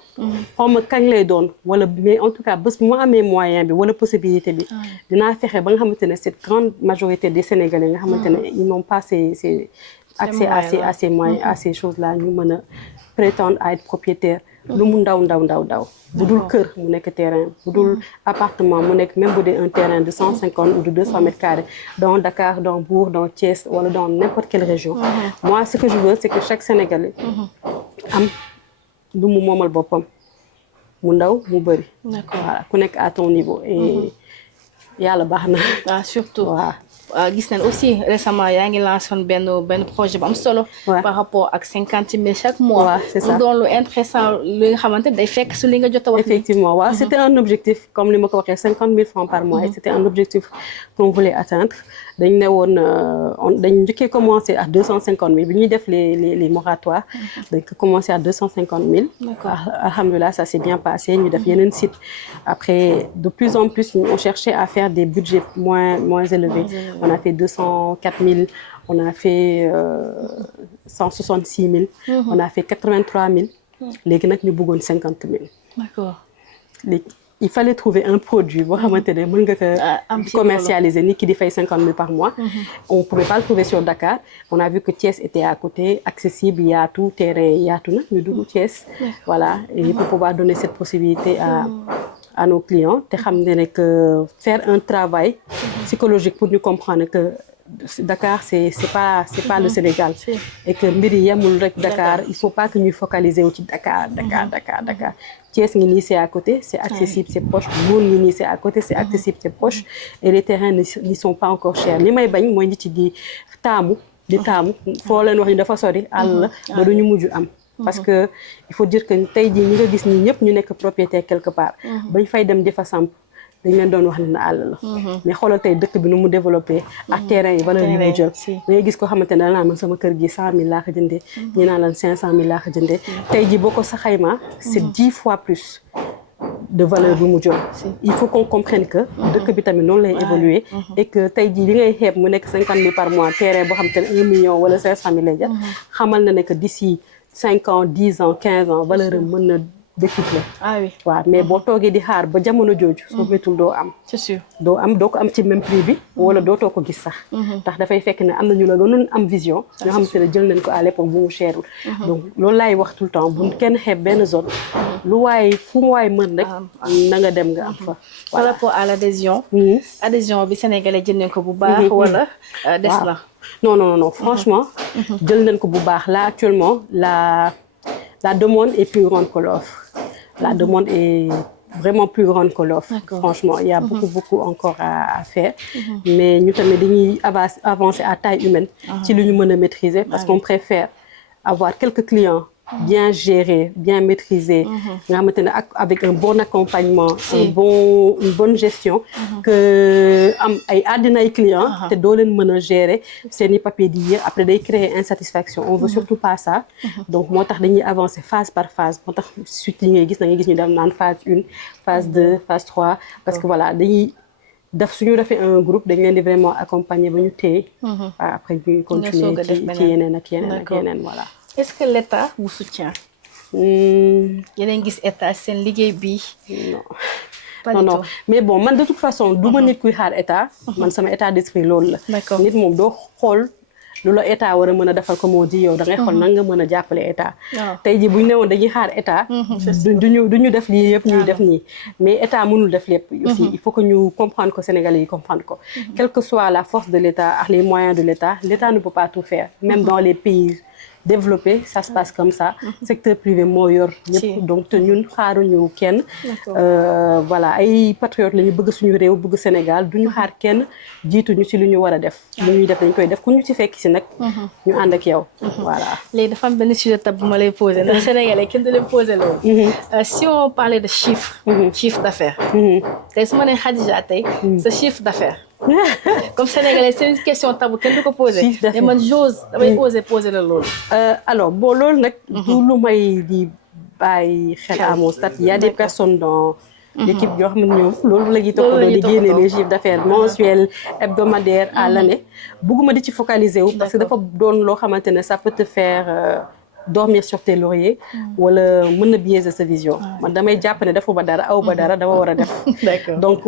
xaw ma kañ lay doon wala mais en tout cas bés bu ma amee moyen bi wala possibilité bi dinaa fexe ba nga xamante ne cette grande majorité des Sénégalais nga xamante ne ils n'ont pas ces accès à ces moyens à ces choses là ñu mën a prétendre à être propriétaire lu mu ndaw bu dul kër mu nekk terrain bu dul appartement mu nekk même bu dee un terrain de 150 ou de 200 mètres carrés dans Dakar dans Mbour dans Thiès wala dans n'importe quelle région moi ce que je veux c'est que chaque Sénégalais am lu mu moomal boppam mu ndaw mu bëri voilà ku nekk à ton niveau et yàlla baax na waaw surtout waaw gis nañ aussi récemment yaa ngi lancé woon benn projet bu am solo par rapport ak 50 000 chaque mois c'est ça mu doon lu intéressant li nga xamante day fekk su li nga jot a wax effectivement waaw c'était un objectif comme li ma ko waxee 50 000 francs par mois et c'était un objectif qu'on voulait atteindre dañ ne woon dañ njëkkee commencé à 250 000 bi ñuy def les moratoires dañ ko commencé à 250 000 alhamdoulilah ça s'est bien passé ñu def yeneen site après de plus en plus on cherchait à faire des budgets moins élevés on a fait 204 000 on a fait 166 000 on a fait 83 000 léegi nag ñu bëggoon 50 000 d'accord léegi il fallait trouver un produit boo xamante ne mën nga ko commercialiser nit ki di fay 50 000 par mois on pouvait pas le trouver sur Dakar on a vu que Thiès était à côté accessible yaatu terrain yaatu na ñu dugg Thiès voilà et pour pouvoir donner cette possibilité à nos clients te xam ne que faire un travail psychologique pour ñu comprendre que Dakar c'est pas le Sénégal et que mbir yi yemul rek Dakar il faut pas que ñuy focaliser wu ci Dakar Thiès ngi nii c'est à côté c'est accessible c'est proche Mbour ngi nii c'est à côté c'est accessible c'est proche et les terrains n'y sont pas encore chers li may bañ mooy nit yi di taamu foo leen wax ni dafa sori àll la ba duñu mujj am parce que il faut dire que tey jii ñi nga gis nii ñëpp ñu nekk propriétaire quelque part bañ fay dem di fa samp dañ leen doon wax ne na àll la mais xoolal tey dëkk bi nu mu développé ak terrain yi valeur yi mu jël da ngay gis ko xamante ne danaa man sama kër gi 100 000 laa ko jëndee ñu naan lan 500 000 laa ko jëndee tey jii boo ko sa xayma c'est 10 fois plus de valeur bi mu jël il faut qu'on comprenne que dëkk bi tamit noonu lay évoluer et que tey jii li ngay xeeb mu nekk 50 000 par mois terrain boo xamante ne 1 million wala 500 000 lay jar xamal na ne que d'ici 5 ans 10 ans 15 ans valeur am mën na décupler waaw mais boo toogee di xaar ba jamono jooju soo métul doo am c'est sûr doo ko am ci même prix bi wala dootoo ko gis sax ndax dafay fekk ne am na ñu la gënoon am vision ñoo xamante ne jël nañ ko à l'époque bu mu cherul donc loolu laay wax tout le temps bu kenn xeeb benn zone lu waay fu mu waay mën rek na nga dem nga am fa par rapport à l'adhésion adhésion bi sénégalais jël nañ ko bu baax wala des na non franchement jël nañ ko bu baax là actuellement la demande est plus grande que l'offre. La demande est vraiment plus grande que l'offre. Franchement, il y a beaucoup encore à faire. Mais nous tamit dañuy avancer à taille humaine ci lu ñu mën a maîtriser parce qu'on préfère avoir quelques clients bien gérés, bien maîtrisés, nga xamante ne avec un bon accompagnement, une bonne gestion que am ay àddina ay clients te doo leen mën a gérer seeni papier di yéex après day créer insatisfaction on veut surtout pas ça donc moo tax dañuy avancer phase par phase moo tax suite yi ngay gis ñu dem naan phase 1 phase 2 phase 3 parce que voilà dañuy suñu defee un groupe dañ leen di vraiment accompagner ba ñu téye après ñuy continuer ci yeneen ak yeneen voilà. Est-ce que l'État vous soutient? Yéen a ngi gis État seen liggéey bi. non mais bon man de toute façon du ma nit kuy xaar État. man sama état d'esprit loolu la. d'accord nit moom doo xool lu la État war a mën a defal comme moo di yow da ngay xool nan nga mën a jàppale État. tey jii bu ñu ne woon dañuy xaar État. duñu def lii yëpp ñuy def nii. mais État mënul def lépp. aussi il faut que ñu comprendre ko Sénégalais yi comprendre ko. quelle que soit la force de l'État ak les moyens de l'État l'État ne peut pas tout faire. même dans les pays développé ça se passe comme ça secteur privé moo yor ñëpp donc te ñun xaaruñu kenn voilà ay patriotes la ñu bëgg suñu réew bëgg Sénégal duñu xaar kenn jiituñu ci lu ñu war a def lu ñuy def dañ koy def ku ñu ci fekk si nag ñu ànd ak yow voilà léegi dafa am benn sujet tab bu ma lay posé ndax Sénégalais kenn du leen posé loolu si on parlait de chiffre d'affaires tey su ma nee Khadija tey sa chiffre d'affaires comme Sénégalais c'est une question tabou kenn du ko posé mais man damay oser poser la loolu alors bon loolu nag du lu may di bàyyi xel à mon stade il y a des personnes l'équipe yoo xam ne ñoom loolu la ñuy toppatoo di génne les chiffres d'affaires mensuels hebdomadaires à l'année bëgguma di ci focaliser wu parce que dafa doon loo xamante ne ça peut te faire dormir sur tes lauriers wala mën na biaiser sa vision man damay jàpp ne defuma dara aw ba dara dama war a def donc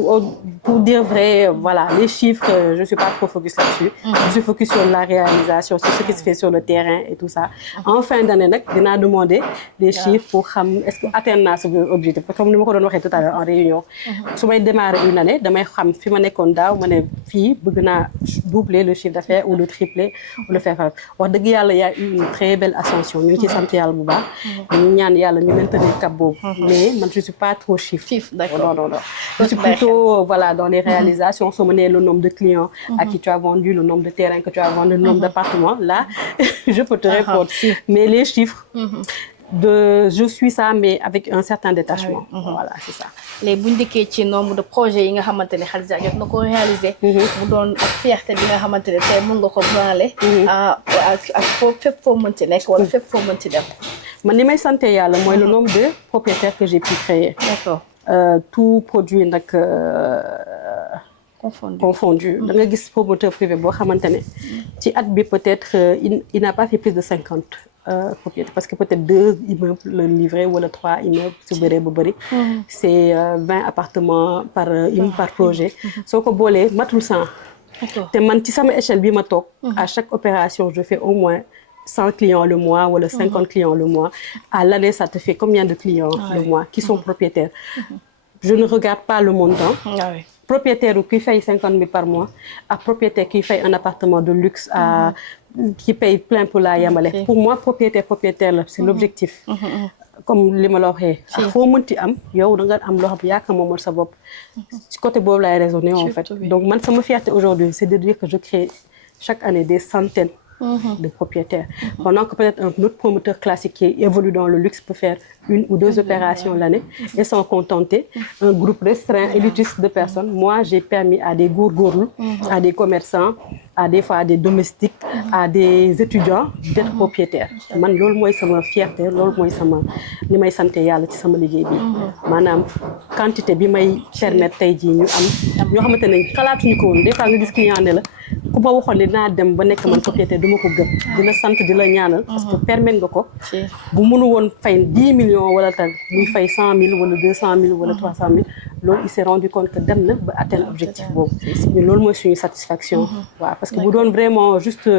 pour dire vrai voilà les chiffres je suis pas trop focus là-dessus je suis focus sur la réalisation sur ce qui se fait sur le terrain et tout ça en fin d'année nag dinaa demander des chiffres pour xam est-ce que atteindre naa sa objectif parce que comme ni ma ko doon waxee tout à l'heure en réunion su may démarrer une année damay xam fi ma nekkoon daaw ma ne fii bëgg naa doubler le chiffre d'affaires ou le tripler ou le faire wax dëgg yàlla y a eu une très belle ascension ñu ngi ci sant yàlla bu baax ñu ñaan yàlla ñu maintenir cap boobu mais man je suis pas trop chiffre non je suis plutôt voilà dans les réalisations soo mënee le nombre de clients à qui tu as vendu le nombre de terrains que tu as vendu le nombre d'appartements là je peux te répondre mais les chiffres je suis ça mais avec un certain détachement voilà c'est ça léegi bu ñu dikkee ci nombre de projets yi nga xamante ne Khadija jot na ko réaliser mu doon ak fierté bi nga xamante ne tey mën nga ko branler ak fépp foo mënti nekk wala fépp foo mënti dem man li may sant yàlla mooy le nombre de propriétaires que j'ai pu créer d'accord tout produit nag confondu da nga gis promoteur privé boo xamante ne ci at bi peut-être il n'a pas fait plus de 50 propriétaires parce que peut-être 2 immeubles le livré wala 3 immeubles su bëree ba bëri c'est 20 appartements par immeuble par projet soo ko boolee matul 100 te man ci sama échelle bi ma toog à chaque opération je fais au moins 100 clients le mois wala 50 clients le mois à l'année ça te fait combien de clients le mois qui sont propriétaires je ne regarde pas le montant propriétaire qui paye 50 000 par mois à propriétaire qui paye un appartement de luxe à qui paye plein pour la yamale pour moi propriétaire la c'est l'objectif comme li ma la waxee foo mënti am yow da nga am loo xam yaa ko moomal sa bopp ci côté boobu laay raisonner en fait donc man sama fierté aujourd'hui c'est de dire que je crée chaque année des centaines de propriétaires pendant que peut-être un autre promoteur classique qui évolue dans le luxe peut faire 1 ou 2 opérations l'année et s'en contenter un groupe restreint élitiste de personnes moi j'ai permis à des góorgóorlu à des commerçants à des fois à des domestiques à des étudiants d'être propriétaires man loolu mooy sama fierté loolu mooy sama li may sant yàlla ci sama liggéey bi maanaam quantité bi may permettre tey jii ñu am ñoo xamante ne xalaatuñu ko woon des fois nga gis client ne la ku ma waxoon ne naa dem ba nekk man propriétaire duma ko gëm di la sant di la ñaanal parce que permettre nga ko bu mënu woon fay 10 millions wala tal muy fay 100 000 wala 200 000 wala 300 000 loolu il s'est rendu compte que dem na ba atteindre objectif boobu mais loolu mooy suñu satisfaction waaw parce que bu doon vraiment juste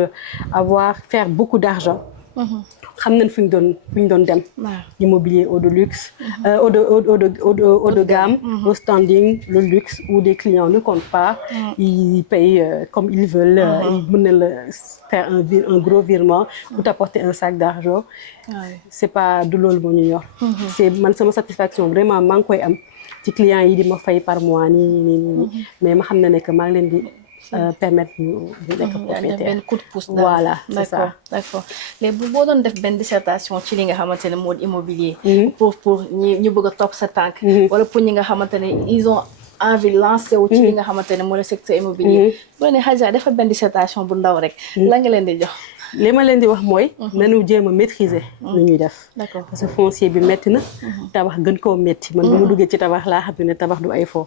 faire beaucoup d'argent xam nañ fu ñu doon dem immobilier haut de luxe haut de gamme au standing le luxe où des clients ne comptent pas ils payent comme ils veulent ils mën na la faire un gros virement ou t'apporter un sac d'argent c'est pas du loolu moo ñu yor c'est man sama satisfaction vraiment maa ngi koy am ci clients yi di ma fay par mois nii mais ma xam ne que maa ngi leen di permettre ñu nekk propriétaire benn coup de pouce voilà c'est ça d'accord léegi boo doon def benn dissertation ci li nga xamante ne moo di immobilier pour ñu bëgg a topp sa tànk wala pour ñi nga xamante ne ils ont envie lancer wu ci li nga xamante ne moo le secteur immobilier bu la ne Khadija dafa benn dissertation bu ndaw rek la nga leen di jox li ma leen di wax mooy nañu jéem a maîtriser lu ñuy def parce que foncier bi métti na tabax gën koo métti man bu mu duggee ci tabax laa xam ne tabax du ay fo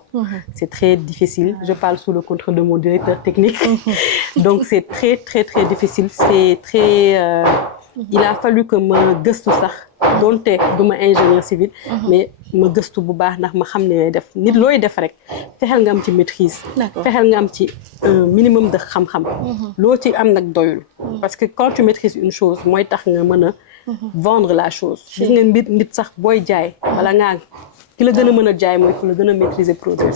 c'est très difficile je parle sous le contrôle de mon directeur technique donc c'est très très très difficile c'est très il a fallu que ma gëstu sax doonte du ma ingénieur civil mais ma gëstu bu baax ndax ma xam ne lay def nit looy def rek fexeel nga am ci maîtrise fexeel nga am ci un minimum de xam-xam loo ci am nag doyul parce que quand tu maîtrises une chose mooy tax nga mën a vendre la chose gis nga nit sax booy jaay wala ngaa ki la gën a mën a jaay mooy ku la gën a maîtriser produit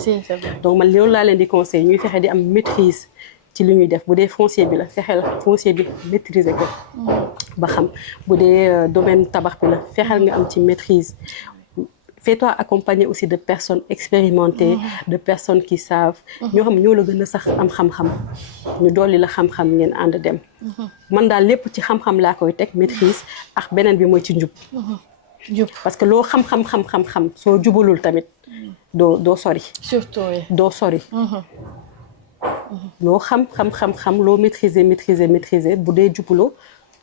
donc man loolu laa leen di conseil ñuy fexe di am maîtrise ci li ñuy def bu dee foncier bi la fexeel foncier bi maîtriser ko ba xam bu dee domaine tabax bi la fexeel nga am ci maîtrise fais-toi accompagner aussi de personnes expérimentées de personnes qui savent ñoo xam ñoo la gën a sax am xam-xam ñu dolli la xam-xam ngeen ànd dem man daal lépp ci xam-xam laa koy teg maîtrise ak beneen bi mooy ci njub parce que loo xam soo jubalul tamit doo sori surtout doo sori loo xam loo maîtriser bu dee jubuloo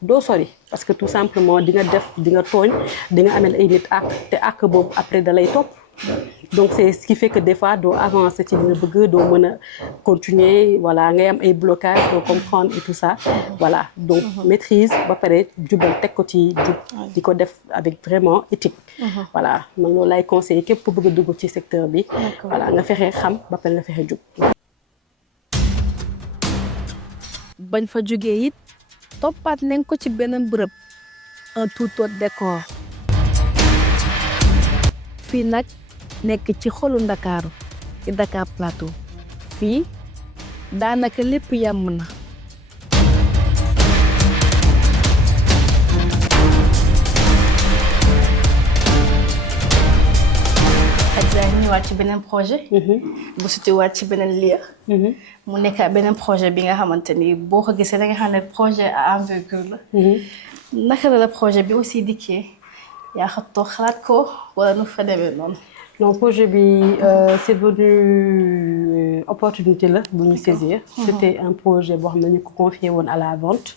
doo sori parce que tout simplement di nga tooñ di nga amel ay nit àq te àq boobu après da lay topp donc c'est ce qui fait que des fois doo avancer ci li nga bëgg doo mën a continuer voilà ngay am ay blocages doo comprendre et tout ça voilà donc maîtrise ba pare jubal teg ko ci jub di ko def avec vraiment éthique voilà man loolu lay conseiller képp ku bëgg a dugg ci secteur bi voilà nga fexe xam ba pare nga fexe jub bañ fa jógee it toppaat nañ ko ci beneen bërëb un tout autre décor fii nag nekk ci xolu Ndakaaru ci Dakar Plateau fii daanaka lépp yàmm na ñu ñëwaat ci beneen projet bu situwaat ci beneen lieu mu nekk beneen projet bi nga xamante ni boo ko gisee da nga xam ne projet à envergure la naka la projet bi aussi dikkee yaa xam toog xalaat ko wala nu fa demee noonu non projet bi c'est devenu opportunité la bu ñu saisir c'était un projet boo xam ne ñu ko confié woon à la vente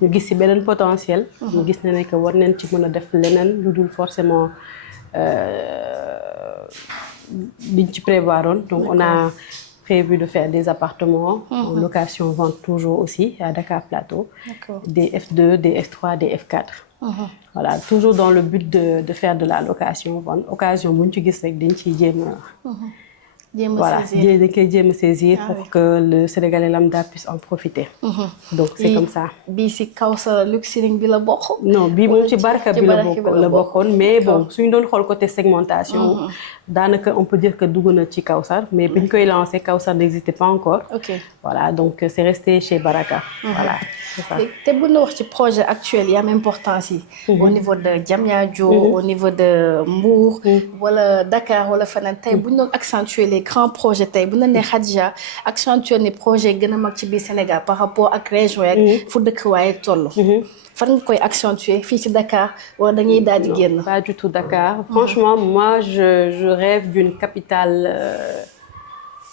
ñu gis ci beneen potentiel ñu gis ne que war nañ ci mën a def leneen lu dul forcément liñ ci prévoiroon donc on a prévu de faire des appartements en location vente toujours aussi à Dakar Plateau des F2 des F3 des F4 voilà toujours dans le but de faire de la location vente occasion bu ñu ci gis rek dañ ciy jéem voilà dañ koy jéem a saisir pour que le Sénégalais lambda puisse en profiter donc c'est comme ça bii si Kawsara Luxuring bi la bokk non bii moom ci Baraka bi la bokkoon mais bon suñu doon xool côté segmentation daanaka on peut dire que dugg na ci Kawsar mais bi ñu koy lancé Kawsar n'existait pas encore voilà donc c'est resté chez Baraka voilà c'est ça te bu ñu wax ci projet actuel yi am importance yi au niveau de Diamniadio au niveau de Mbour wala Dakar wala feneen tey bu ñu doon accentuer les grands projets tey bu ñu nee Khadija accentuer ni projet gën a mag ci biir Sénégal par rapport ak région yi fu dëkk waaye toll fan nga koy accentuer fii ci Dakar wala dañuy daal di génn pas du tout Dakar franchement moi je rêve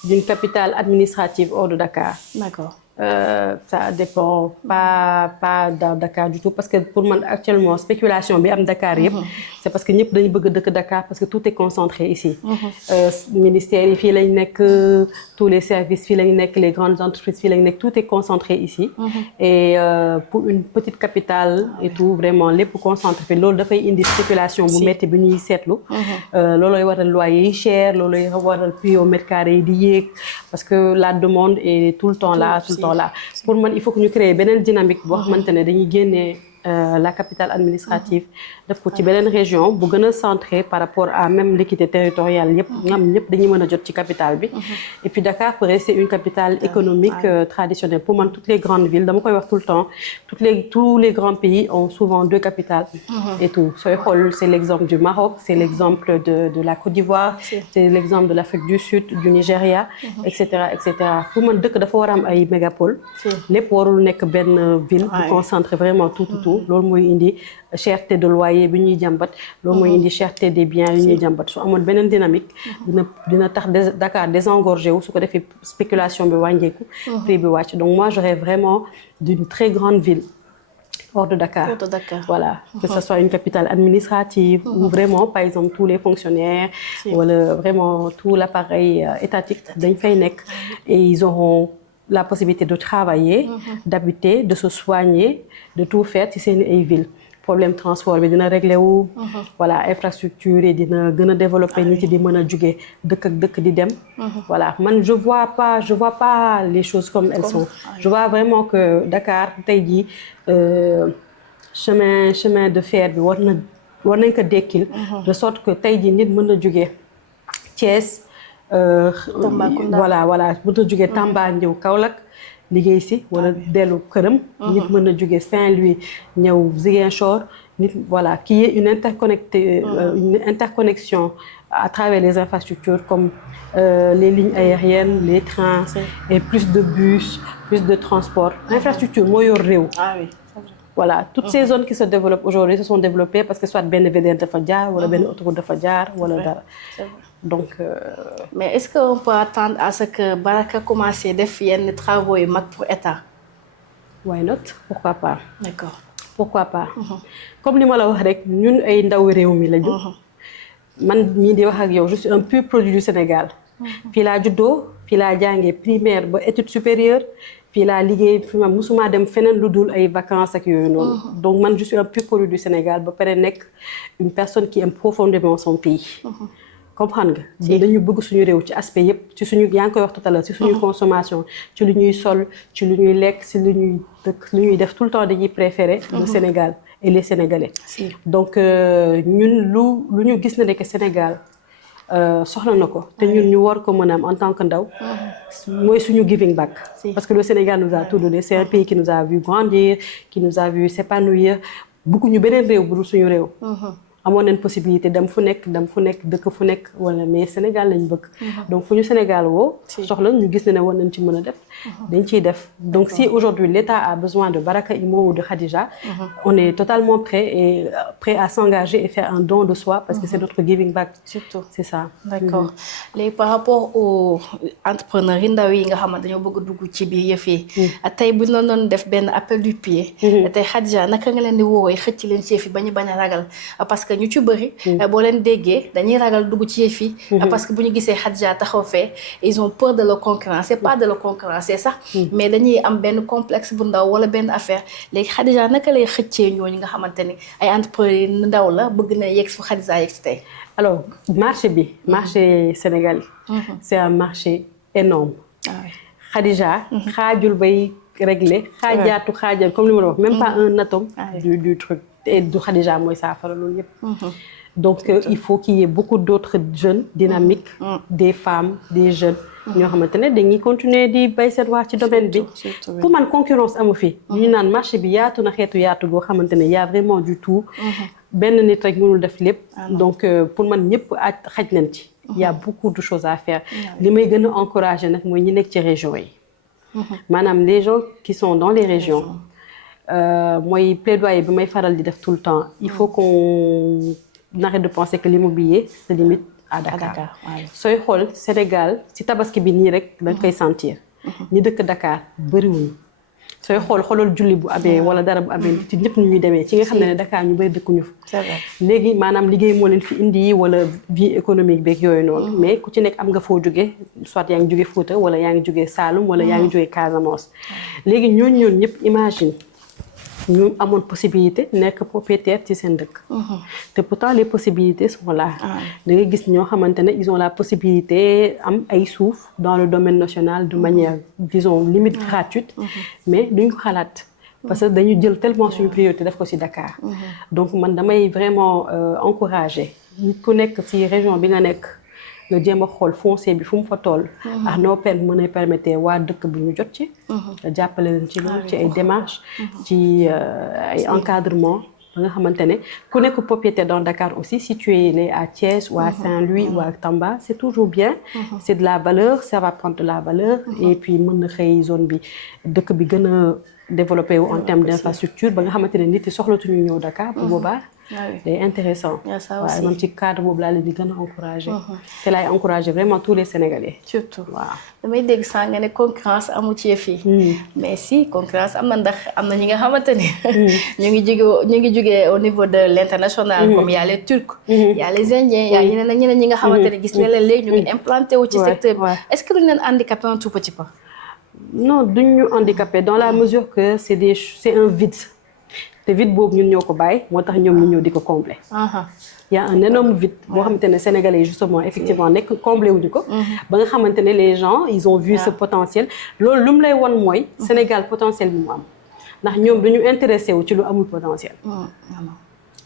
d'une capitale administrative hors de Dakar d'accord ça dépend pas dans Dakar du tout parce que pour man actuellement spéculation bi am Dakar yëpp c'est parce que ñëpp dañu bëgg dëkk Dakar parce que tout est concentré ici ministères yi fii lañ nekk tous les services fii lañ nekk les grandes entreprises fii lañ nekk tout est concentré ici et pour une petite capitale et tout vraiment lépp concentré fi loolu dafay indi spéculation bu metti bi ñuy seetlu loolooy waral loyer yi cher loolooy waral prix au mètre carré yi di yéeg parce que la demande est tout le temps là là pour man il faut que ñu créer beneen dynamique boo xamante ne dañuy génnee la capitale administrative def ko ci beneen région bu gën a centré par rapport à même l'équité territoriale yëpp ñam ñëpp dañuy mën a jot ci capitale bi et puis Dakar peut rester une capitale économique traditionnelle pour man toutes les grandes villes dama koy wax tout le temps tous les grands pays ont souvent deux capitales et tout sooy xool c'est l'exemple du Maroc c'est l'exemple de la Côte d'Ivoire c'est l'exemple de l'Afrique du Sud du Nigeria etc pour man dëkk dafa war a am ay mégapôles lépp warul nekk benn ville bu concentré vraiment tout loolu mooy indi cherté de loyer bi ñuy jàmbat loolu mooy indi cherté des biens yi ñuy jàmbat su amoon beneen dynamique dina tax Dakar désengorgé wu su ko defee spéculation bi wàññeeku prix bi wàcc donc moi je rêve vraiment d'une très grande ville hors de Dakar voilà que ce soit une capitale administrative où vraiment par exemple tous les fonctionnaires wala vraiment tout l'appareil étatique dañ fay nekk et ils auront la possibilité de travailler d'habiter de se soigner de tout faire ci seen ay ville problème transport bi dina réglé wu voilà infrastructure yi dina gën a développer nit yi di mën a jóge dëkk ak dëkk di dem voilà man je vois pas les choses comme elles sont je vois vraiment que Dakar tey jii chemin de fer bi war nañ ko dekkil de sorte que tey jii nit mën a jóge Thiès voilà mën a jóge Tamba ñëw Kaolack liggéey si wala dellu këram nit mën a jóge Saint-Louis ñëw Ziguinchor nit voilà qu'il y ait une interconnexion à travers les infrastructures comme les lignes aériennes les trains et plus de bus plus de transport l'infrastructure moo yor réew voilà toutes ces zones qui se développent aujourd'hui se sont développées parce que soit benn VDN dafa jaar wala benn autoroute dafa jaar wala dara donc mais est-ce qu'on peut attendre à ce que Baraka commence def yenn travaux yu mag pour État why not pourquoi pas d'accord pourquoi pas comme li ma la wax rek ñun ay ndaw réew mi lañu man mii di wax ak yow je suis un pur produit du Sénégal. fii laa juddoo fii laa jàngee primaire ba étude supérieure fii laa liggéey fi ma musuma dem feneen lu dul ay vacances ak yooyu noonu. donc man je suis un pur produit du Sénégal ba pare nekk une personne qui aime profondément son pays. comprendre nga dañu bëgg suñu réew ci aspect yëpp ci suñu yaa ngi koy wax tout à l'heure ci suñu consommation ci lu ñuy sol ci lu ñuy lekk ci lu ñuy dëkk lu ñuy def tout le temps dañuy préférer le Sénégal et les Sénégalais. donc ñun lu ñu gis na que Sénégal soxla na ko te ñun ñu war ko mën a am en tant que ndaw mooy suñu giving back parce que le Sénégal nous a tout donné c'est un pays qui nous a vu grandir qui nous a vu s'épanouir bëgguñu beneen réew bu dul suñu réew amoon nañ possibilité dem fu nekk dëkk fu nekk wala mais Sénégal lañ bëgg donc fu ñu Sénégal woo soxla ñu gis ne war nañ ci mën a def dañ ciy def donc si aujourd'hui l'État a besoin de Baraka Imo ou de Khadija on est totalement prêt à s'engager et faire un don de soi parce que c'est notre giving back surtout c'est ça d'accord léegi par rapport aux entrepreneurs yi ndaw yi nga xamante dañoo bëgg a dugg ci biir yëf yi tey bu ñu la doon def benn appel du pied tey Khadija naka nga leen di woowee xëcc leen ci yëf yi bañ a ragal parce que ñu ci bëri boo leen déggee dañuy ragal dugg ci yëf yi parce que bu ñu gisee Khadija taxaw fee ils ont peur de le concurrencer pas de le concurrencer sax mais dañuy am benn complexe bu ndaw wala benn affaire léegi Khadija naka lay xëccee ñooñu nga xamante ni ay entrepreneurs ndaw la bëgg na yegg fu Khadija yegg si tey alors marché sénégalais c'est un marché énorme Khadija xaajul bay régler xaajal comme li ma la wax même pas un atome du truc et du Khadija mooy saafara loolu yëpp donc il faut qu'il y ait beaucoup d'autres jeunes dynamiques des femmes des jeunes ñoo xamante ne dañuy continuer di bay seen waar ci domaine bi pour man concurrence amu fi ñu naan marché bi yaatu na xeetu yaatu goo xamante ne y a vraiment du tout benn nit rek mënul def lépp donc pour man ñëpp xaj nañ ci il y a beaucoup de choses à faire li may gën a encourager nag mooy ñi nekk ci région yi maanaam les gens qui sont dans les régions mooy plaidoyer bi may faral di def tout le temps il faut qu'on arrête de penser que l'immobilier se limite à Dakar sooy xool Sénégal ci tabaski bi nii rek da nga koy sentir ñi dëkk Dakar bëriwuñu sooy xoolal julli bu amee wala dara bu amee ci ñëpp ñu ñuy demee ci nga xam ne Dakar ñu bëri dëkkuñu fa léegi maanaam liggéey moo leen fi indi wala vie économique beeg yooyu noonu mais ku ci nekk am nga foo jóge soit yaa ngi jóge Fouta wala yaa ngi jóge Saloum wala yaa ngi jóge Casamance léegi ñooñu ñëpp imagine ñu amoon possibilité nekk propriétaire ci seen dëkk te pourtant les possibilités sont là da nga gis ñoo xamante ne ils ont la possibilité am ay suuf dans le domaine national de manière disons limite gratuite mais duñ ko xalaat parce que dañu jël tellement suñu priorité def ko ci Dakar donc man damay vraiment encourager nit ku nekk ci région bi nga nekk nga jéem a xool foncier bi fu mu fa toll ak noo mën a permettre waa dëkk bi ñu jot ci jàppale leen ci loolu ci ay démarches ci ay encadrement ba nga xamante ne ku nekk propriétaire dans Dakar aussi si tu es à Thiès ou à Saint-Louis ou à Tamba c'est toujours bien c'est de la valeur ça va prendre de la valeur et puis mën na xëy zone bi dëkk bi gën a développé wu en termes d'infrastructure ba nga xamante ne nit yi soxlatuñu ñëw Dakar bu boobaa c'est intéressant waaw man ci cadre boobu laa leen di gën a encourager te laay encourager vraiment tous les Sénégalais surtout waaw damay dégg sànq nga ne concurrence amu ci yëf yi mais si concurrence am na ndax am na ñi nga xamante ne ñu ngi jógee au niveau de l'international comme y a les Turcs y a les Indiens y a ñeneen ak ñeneen ñi nga xamante ne gis ne leen léegi ñu ngi implanté wu ci secteur bi est-ce que duñ leen handicapé un tout petit peu non duñ ñu handicapé dans la mesure que c'est un vide te vide boobu ñun ñoo ko bàyyi moo tax ñoom ñu ñëw di ko combler. Il y a un énorme vide boo xamante ne Sénégalais justement effectivement nekk combler wuñu ko. ba nga xamante ne les gens ils ont vu ce potentiel. loolu lu mu lay won mooy. Sénégal potentiel bi mu am ndax ñoom duñu intéressé wu ci lu amul potentiel.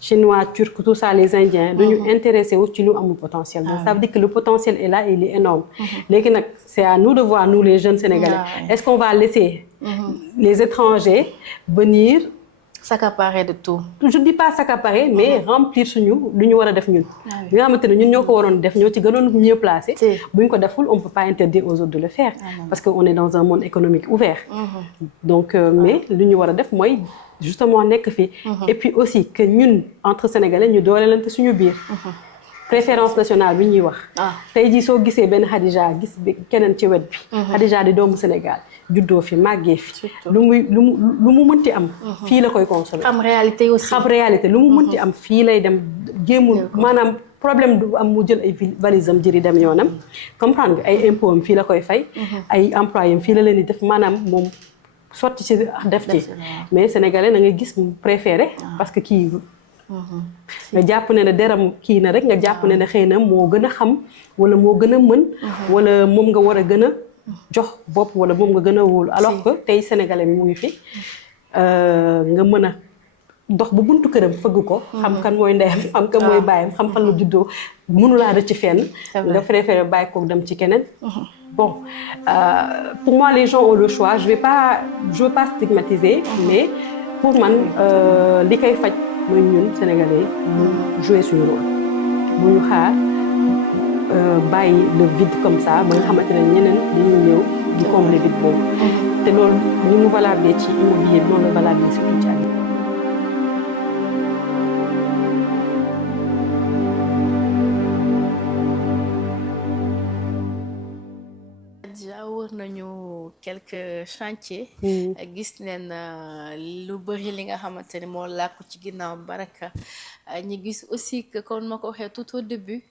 Chinois, Turcs, tout ça, les Indiens, de nous intéresser au ci lu amul potentiel. Donc ça veut dire que le potentiel est là et il est énorme. Léegi nag c'est à nous de voir nous les jeunes Sénégalais. Est-ce qu'on va laisser les étrangers venir s'accaparer de tout. Je ne dis pas s'accaparer, mais remplir suñu lu ñu war a def ñun. Li nga xamante ne ñun ñoo ko waroon def ñoo ci gënoon mieux placé. bu ñu ko deful on ne peut pas interdire aux autres de le faire. Parce que on est dans un monde économique ouvert. Donc mais lu ñu war a def mooy justement nekk fii. Et puis aussi que ñun entre Sénégalais ñu doolelante suñu biir. Préférence nationale bi ñuy wax. tey jii soo gisee benn Khadija gis keneen ci wet bi. Khadija di doomu Sénégal juddoo fi màggee fi. lu mu mënti am. fii la koy consommer. xam réalité aussi. xam réalité lu mu mënti am fii lay dem jéemul maanaam problème du am mu jël ay valise am jëri dem yoonam comprendre nga ay impôt am fii la koy fay ay employé am fii la leen di def maanaam moom sotti ci def ci mais sénégalais na ngay gis mu préféré parce que kii nga jàpp ne deram kii na rek nga jàpp ne xëy na moo gën a xam wala moo gën a mën wala moom nga war a gën a jox bopp wala moom nga gën a wóolu alors que tey sénégalais mu ngi fi nga mën a dox bu buntu këram fëgg ko xam kan mooy ndeyam xam kan mooy baayam xam fan la juddoo mënulaa rëcc fenn nga préféré bàyyi koog dem ci keneen bon pour moi les gens ont le choix je veux pas stigmatiser mais pour man li koy faj mooy ñun sénégalais ñu jouer suñu rôle bu ñu xaar bàyyi le vide comme ça ba nga xamante ne ñeneen dañuy ñëw di combler vide boobu te loolu ni mu valable ci immobilier noonu la valable surtout ci nañu quelques chantiers gis neen lu bëri li nga xamante ni moo làkku ci ginnaaw Baraka ñi gis aussi que comme ma ko waxee tout au début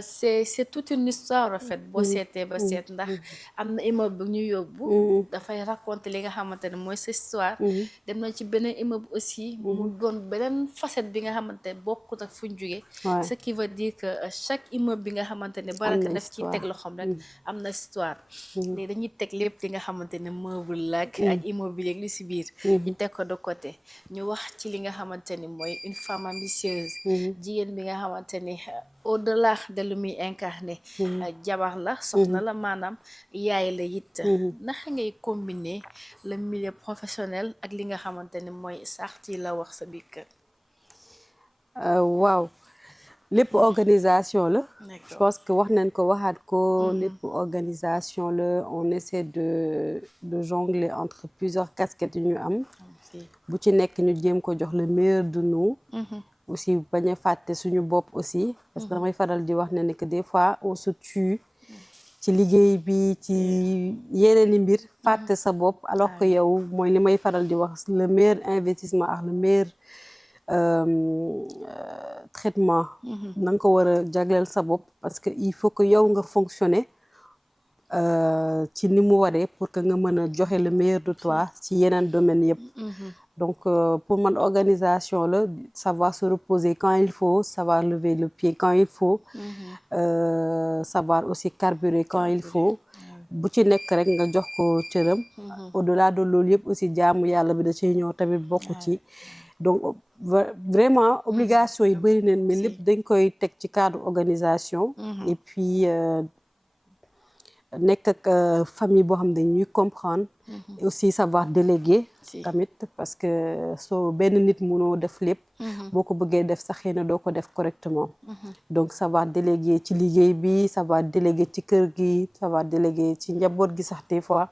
c'est toute une histoire en fait boo seetee ba seet ndax am na immeuble bu ñu yóbbu dafay raconter li nga xamante ne mooy sa histoire dem na ci beneen immeuble aussi mu doon beneen facette bi nga xamante ne bokkut ak fu ñu jógee ce qui veut dire que chaque immeuble bi nga xamante ne Baraka daf ciy teg loxoom rek am na histoire dañuy teg lépp li nga xamante ne meuble la ak immobilier li si biir ñu teg ko de côté ñu wax ci li nga xamante ni mooy une femme ambitieuse jigéen bi nga xamante ni au-delà de lu muy incarné jabar la soxna la maanaam yaay la it naka ngay combiner le milieu professionnel ak li nga xamante ni mooy sarti la wax sa biir kër waaw lépp organisation la je pense que wax nañ ko waxaat ko lépp organisation la on essaie de jongler entre plusieurs casquettes yu ñu am bu ci nekk ñu jéem ko jox le meilleur de nous aussi bañ a fàtte suñu bopp aussi parce que damay faral di wax ne que des fois on se tue ci liggéey bi ci yeneen i mbir fàtte sa bopp alors que yow mooy li may faral di wax le meilleur investissement ak le meilleur traitement na nga ko war a jagleel sa bopp parce que il faut que yow nga fonctionner ci ni mu waree pour que nga mën a joxe le meilleur de toi ci yeneen domaines yëpp donc pour man organisation la savoir se reposer quand il faut savoir lever le pied quand il faut savoir aussi carburer quand il faut bu ci nekk rek nga jox ko cëram au-delà de loolu yëpp aussi jaamu yàlla bi da ciy ñëw tamit bokk ci donc vraiment obligation yi bëri neen mais lépp dañ koy teg ci cadre organisation et puis nekk ak famille boo xam ne ñuy comprendre et aussi savoir déléguer tamit parce que soo benn nit mënoo def lépp boo ko bëggee def sax xëy na doo ko def correctement donc savoir déléguer ci liggéey bi savoir déléguer ci kër gi savoir déléguer ci njaboot gi sax des fois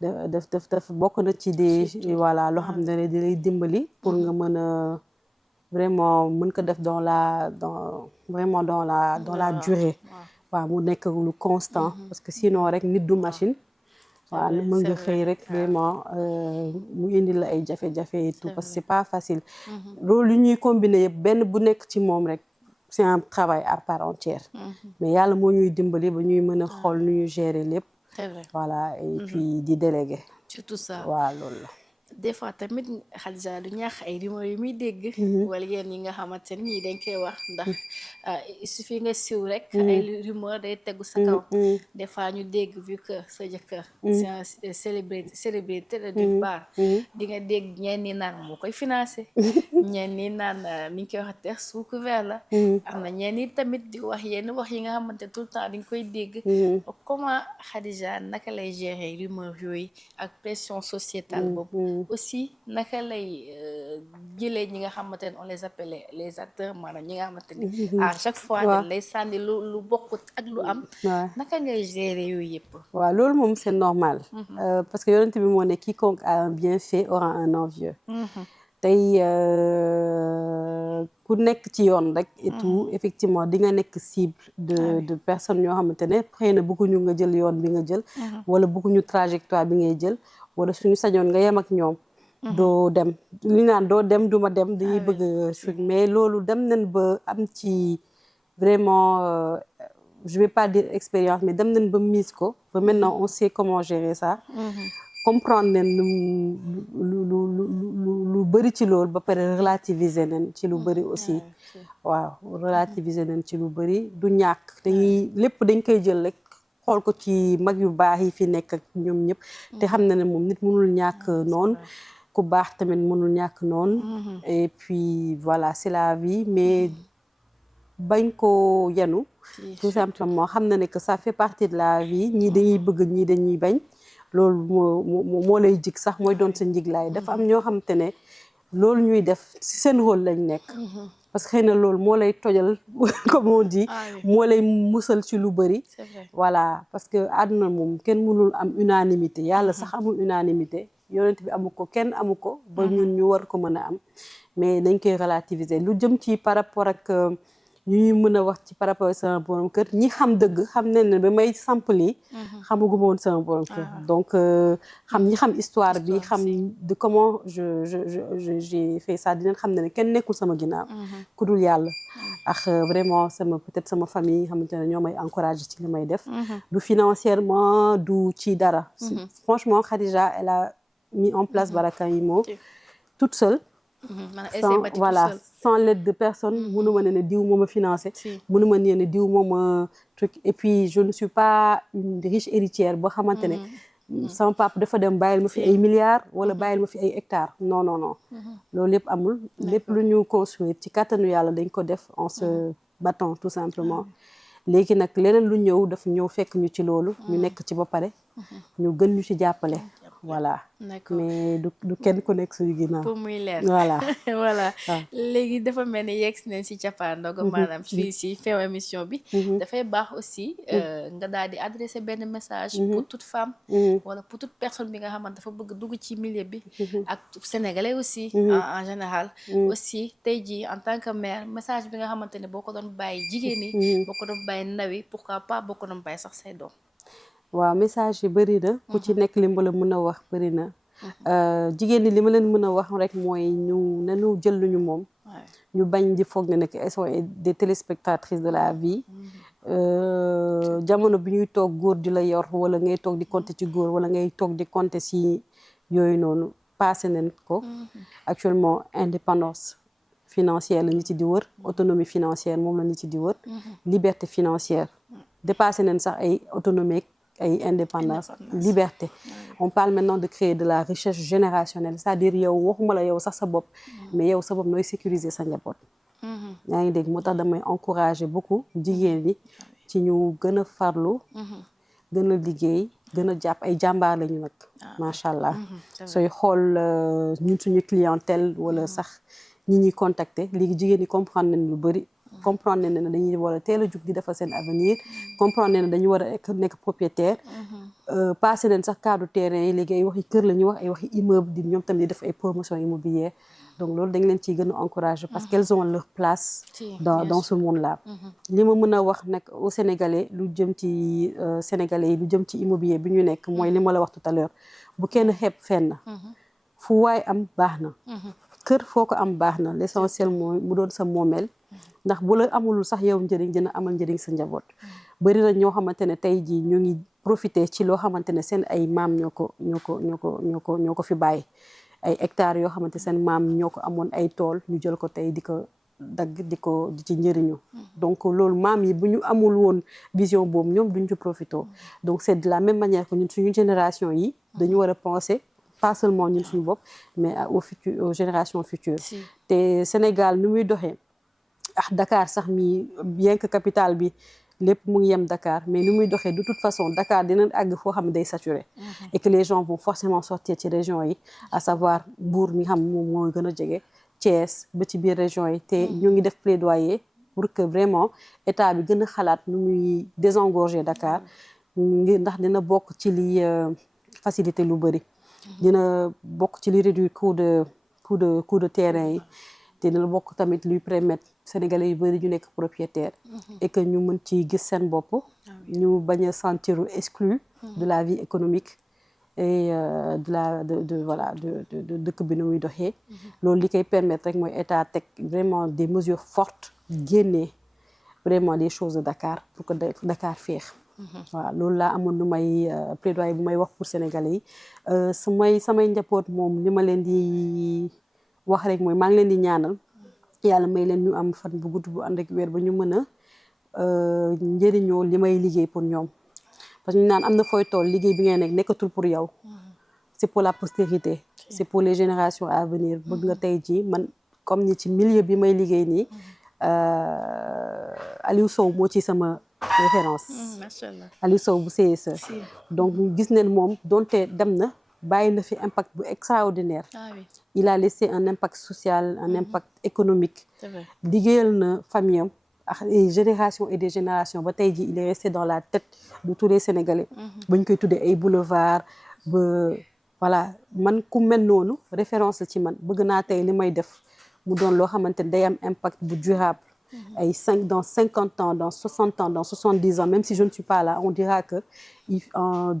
daf bokk na ci des voilà loo xam ne di lay dimbali pour nga mën a vraiment mën ko def dans la durée waaw mu nekk lu constant parce que sinon rek nit du machine waaw mën nga xëy rek vraiment mu indi la ay jafe-jafe et tout parce que c'est pas facile loolu li ñuy combiner yëpp benn bu nekk ci moom rek c'est un travail à part entière mais yàlla moo ñuy dimbali ba ñuy mën a xool nu ñu gérer lépp voilà et puis di déléguer surtout ça waaw loolu la des fois tamit Khadija du ñaax ay rumeur yu muy dégg wala yéen yi nga xamante ni ñii dañ koy wax ndax il suffit nga siw rek ay rumeur day tegu sa kaw des fois ñu dégg vu que sa jëkkër c'est un célébrité d'une part di nga dégg ñeen ñi naan moo koy financé ñeen ñi naan mi ngi koy wax te sous couvert la am na ñeen ñi tamit di wax yenn wax yi nga xamante tout le temps di nga koy dégg comment Khadija naka lay gérer rumeur yooyu ak pression sociétale boobu aussi naka lay jëlee ñi nga xamante ne on les appelle les acteurs maanaam ñi nga xamante ni à chaque fois dañ lay sànni lu bokkut ak lu am naka ngay gérer yooyu yëpp waaw loolu moom c'est normal parce que yonent bi moo ne quiconque a un bienfait aura un envieux tey ku nekk ci yoon rek et tout effectivement di nga nekk cible de personnes yoo xamante ne xëy na bëgguñu nga jël yoon bi nga jël wala bëgguñu trajectoire bi ngay jël wala suñu sañoon nga yem ak ñoom doo dem li naan doo dem duma dem dañuy bëgg suñ mais loolu dem nañ ba am ci vraiment je vais pas dire expérience mais dem nañ ba mise ko ba maintenant on sait comment gérer ça. comprendre nañ lu bëri ci loolu ba pare relativiser nañ ci lu bëri aussi. waaw relativiser nañ ci lu bëri du ñàkk dañuy lépp dañ koy jël rek xool ko ci mag yu baax yi fi nekk ak ñoom ñëpp. te xam na ne moom nit mënul ñàkk noonu. ku baax tamit mënul ñàkk noonu. et puis voilà c'est la vie mais bañ ko yenu tout simplement xam na ne que ça fait partie de la vie ñii dañuy bëgg ñii dañuy bañ. loolu moo lay jig sax mooy doon sa njiglaay dafa am ñoo xamante ne loolu ñuy def ci seen rôle lañ nekk. parce que xëy na loolu moo lay tojal comme on dit. moo lay musal ci lu bëri. voilà parce que àdduna moom kenn mënul am unanimité yàlla sax amul unanimité yonent bi amu ko kenn amu ko. ba ñun ñu war ko mën a am. mais dañ koy relativiser lu jëm ci par rapport ak ñu ñuy mën a wax ci par rapport ak sama borom kër ñi xam dëgg xam nañ ne ba may sampali. xamaguma woon sama borom kër. donc ñi xam histoire bi xam de comment j'ai fait ça dinañ xam ne kenn nekkul sama ginnaaw. ku dul yàlla. ak vraiment peut-être sama famille xamante ne ñoo may encouragé ci li may def. du financièrement du ci dara. franchement Khadija elle a mis en place Baraka Imo toute seule. sans l'aide de personne mënuma ne diw moo ma financé mënuma ne diw moo ma truc et puis je ne suis pas une riche héritière boo xamante ne sama papa dafa dem bàyyil ma fi ay milliards wala bàyyil ma fi ay hectares non loolu lépp amul lépp lu ñu construire ci kàttanu yàlla dañ ko def en se battant tout simplement léegi nag leneen lu ñëw dafa ñëw fekk ñu ci loolu ñu nekk ci ba pare ñu gën ñu ci jàppale voilà mais du kenn ku nekk suñu ginnaaw pour muy leer voilà voilà léegi dafa mel ni yegg nañ si cappaandaw maanaam fii si fin émission bi dafay baax aussi nga daal di adresser benn message pour toute femme wala pour toute personne bi nga xamante dafa bëgg dugg ci milieu bi ak sénégalais aussi en général aussi tey jii en tant que mère message bi nga xamante ne boo ko doon bàyyi jigéen ñi boo ko doon bàyyi ndaw yi pourquoi pas boo ko doon bàyyi sax say doom waaw message yi bëri na ku ci nekk li ma la mën a wax bëri na jigéen ñi li ma leen mën a wax rek mooy nañu jël lu ñu moom ñu bañ di foog ne nekk elles sont des téléspectatrices de la vie jamono bi ñuy toog góor di la yor wala ngay toog di compter ci góor wala ngay toog di compter ci yooyu noonu passé nañ ko actuellement indépendance financière la nit ci di wër autonomie financière moom la nit ci di wër liberté financière dépassé nañ sax ay autonomie ay indépendance liberté on parle maintenant de créer de la richesse générationnelle c'est-à-dire yow waxuma la yow sax sa bopp mais yow sa bopp nooy sécuriser sa njaboot yaa ngi dégg moo tax damay encourager beaucoup jigéen ñi ci ñu gën a farlu gën a liggéey gën a jàpp ay jàmbaar lañu nag macha allah sooy xool ñun suñu clientèle wala sax ñi ñuy contacter léegi jigéen ñi comprendre nañ lu bëri comprendre ne dañuy war a teel a jug di defal seen avenir comprendre ne dañu war a nekk propriétaire passé nañ sax cadre terrain yi léegi ay waxi kër la ñuy wax ay waxi immeuble di ñoom tamit di def ay promotion immobilière donc loolu dañ leen ciy gën a encourager parce qu'elles ont leur place dans ce monde là li ma mën a wax nag au Sénégalais lu jëm ci Sénégalais yi lu jëm ci immobilier bi ñu nekk mooy li ma la wax tout à l'heure bu kenn xeeb fenn fu waay am baax na kër foo ko am baax na l'essentiel mooy mu doon sa moomeel ndax bu la amulul sax yow njëriñ dina amal njëriñ sa njaboot bari na ñoo xamante ne tey jii ñu ngi profiter ci loo xamante ne seen ay maam ñoo ko fi bàyyi ay hectares yoo xamante seen maam ñoo ko amoon ay tool ñu jël ko tey di ko dagg di ci njëriñu donc loolu maam yi bu ñu amul woon vision boobu ñoom duñ ci profiter donc c'est de la même manière que ñun suñu génération yi dañu war a penser pas seulement ñun suñu bopp mais aux générations futures te Sénégal nu muy doxee Dakar sax mi bien que capitale bi lépp mu ngi yem Dakar mais nu muy doxee de toute façon Dakar dina àgg foo xam ne day saturé et que les gens vont forcément sortir ci régions yi à savoir Mbour mi xam moom mooy gën a jege Thiès ba ci biir régions yi te ñu ngi def plaidoyer pour que vraiment état bi gën a xalaat nu muy désengorger Dakar ngir ndax dina bokk ci li facilité lu bëri dina bokk ci li réduire coût de terrain yi te dina bokk tamit luy permettre Sénégalais yu bëri ñu nekk propriétaire et que ñu mën ci gis seen bopp ñu bañ a sentir exclu de la vie économique et de dëkk bi nu muy doxee loolu li koy permettre rek mooy état teg vraiment des mesures fortes génnee vraiment les choses de Dakar pour que Dakar féex. waaw loolu laa amoon lu may plaidoyer bu may wax pour Sénégalais yi samay njaboot moom li ma leen di wax rek mooy maa ngi leen di ñaanal yàlla may leen ñu am fan bu gudd bu ànd ak wér ba ñu mën a njëriñoo li may liggéey pour ñoom parce que ñu naan am na fooy tool liggéey bi ngay nekk nekkatul pour yow c'est pour la postérité c'est pour les générations à venir bëgg nga tey jii man comme ni ci milieu bi may liggéey nii Aliou Sow moo ci sama référence machallah Aliou Sow bu CSE donc gis neen moom donte dem na bàyyi na fi impact bu extraordinaire il a laissé un impact social un impact économique liggéeyal na famille am ak des générations et des générations ba tey jii il est resté dans la tête de tous les Sénégalais ba ñu koy tuddee ay boulevard ba voilà man ku mel noonu référence la ci man bëgg naa tey li may def mu doon loo xamante ne day am impact bu durable ay dans 50 ans dans 60 ans dans 70 ans même si je ne suis pas là on dira que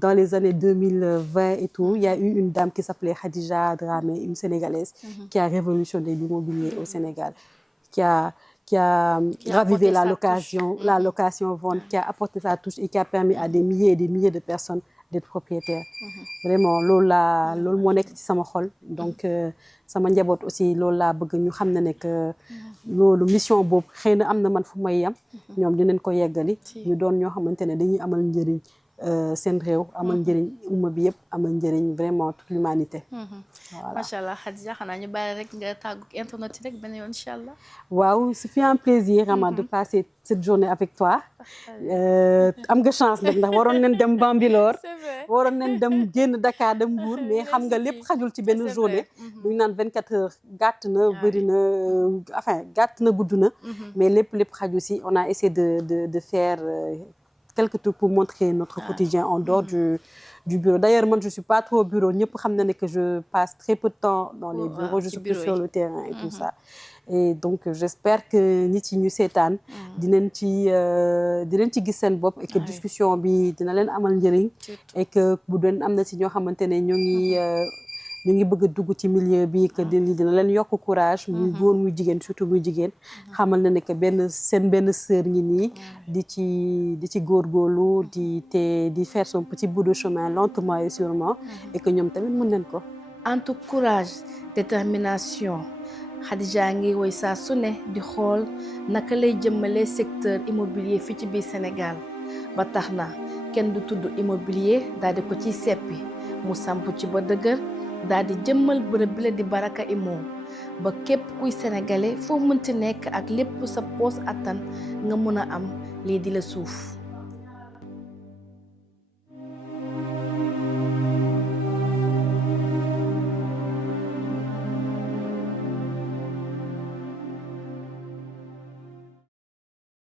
dans les années 2020 et tout il y a eu une dame qui s'appelait Khadija Dramé une Sénégalaise qui a révolutionné l'immobilier au Sénégal qui a ravivé la location vente qui a apporté sa touche et qui a permis à des milliers et des milliers de personnes d'être propriétaires vraiment loolu moo nekk ci sama xol donc sama njaboot aussi loolu laa bëgg ñu xam ne que loolu mission boobu xëy na am na man fu may yam ñoom dinañ ko yeggali ñu doon ñoo xamante ne dañuy amal njëriñ seen réew amal njëriñ umma bi yëpp amal njëriñ vraiment toute l'humanité voilà macha allah Khadija xanaa ñu bàyyi rek nga tàggu internet yi rek benn yoon incha allah. waaw ce fut un plaisir Rama de passer cette journée avec toi am nga chance nag ndax waroon nañ dem Bambilor waroon nañ dem génn Dakar dem Mbour mais xam nga lépp xajul ci benn journée duñu naan 24 heures gàtt na bëri na enfin gàtt na gudd na mais lépp xaju si on a essayé de faire quelques trucs pour montrer notre quotidien en dehors du bureau. D'ailleurs, moi, je ne suis pas trop au bureau. Nous savons que je passe très peu de temps dans les bureaux. Je suis plus sur le terrain et tout ça. Et donc, j'espère que nous sommes sétane, dinañ ci gis seen bopp et que discussion bi dina leen amal njëriñ et que bu doon am na ci ñoo xamante ne ñu ngi bëgg a dugg ci milieu bi que dina leen yokk courage muy góor muy jigéen surtout muy jigéen xamal na ne que benn sœur ñi nii di ci góorgóorlu di faire son petit bout de chemin lentement et sûrement et que ñoom tamit mën nañ ko. entre courage détermination Khadija ngi woy saa su ne di xool naka lay jëmmalee secteur immobilier fii ci biir Sénégal ba tax na kenn du tudd immobilier daal di ko ciy seppi mu samp ci ba dëgër daal di jëmmal bërëb bi la di Baraka Immo ba képp kuy sénégalais foo mënti nekk ak lépp sa poos attan nga mën a am lii di la suuf.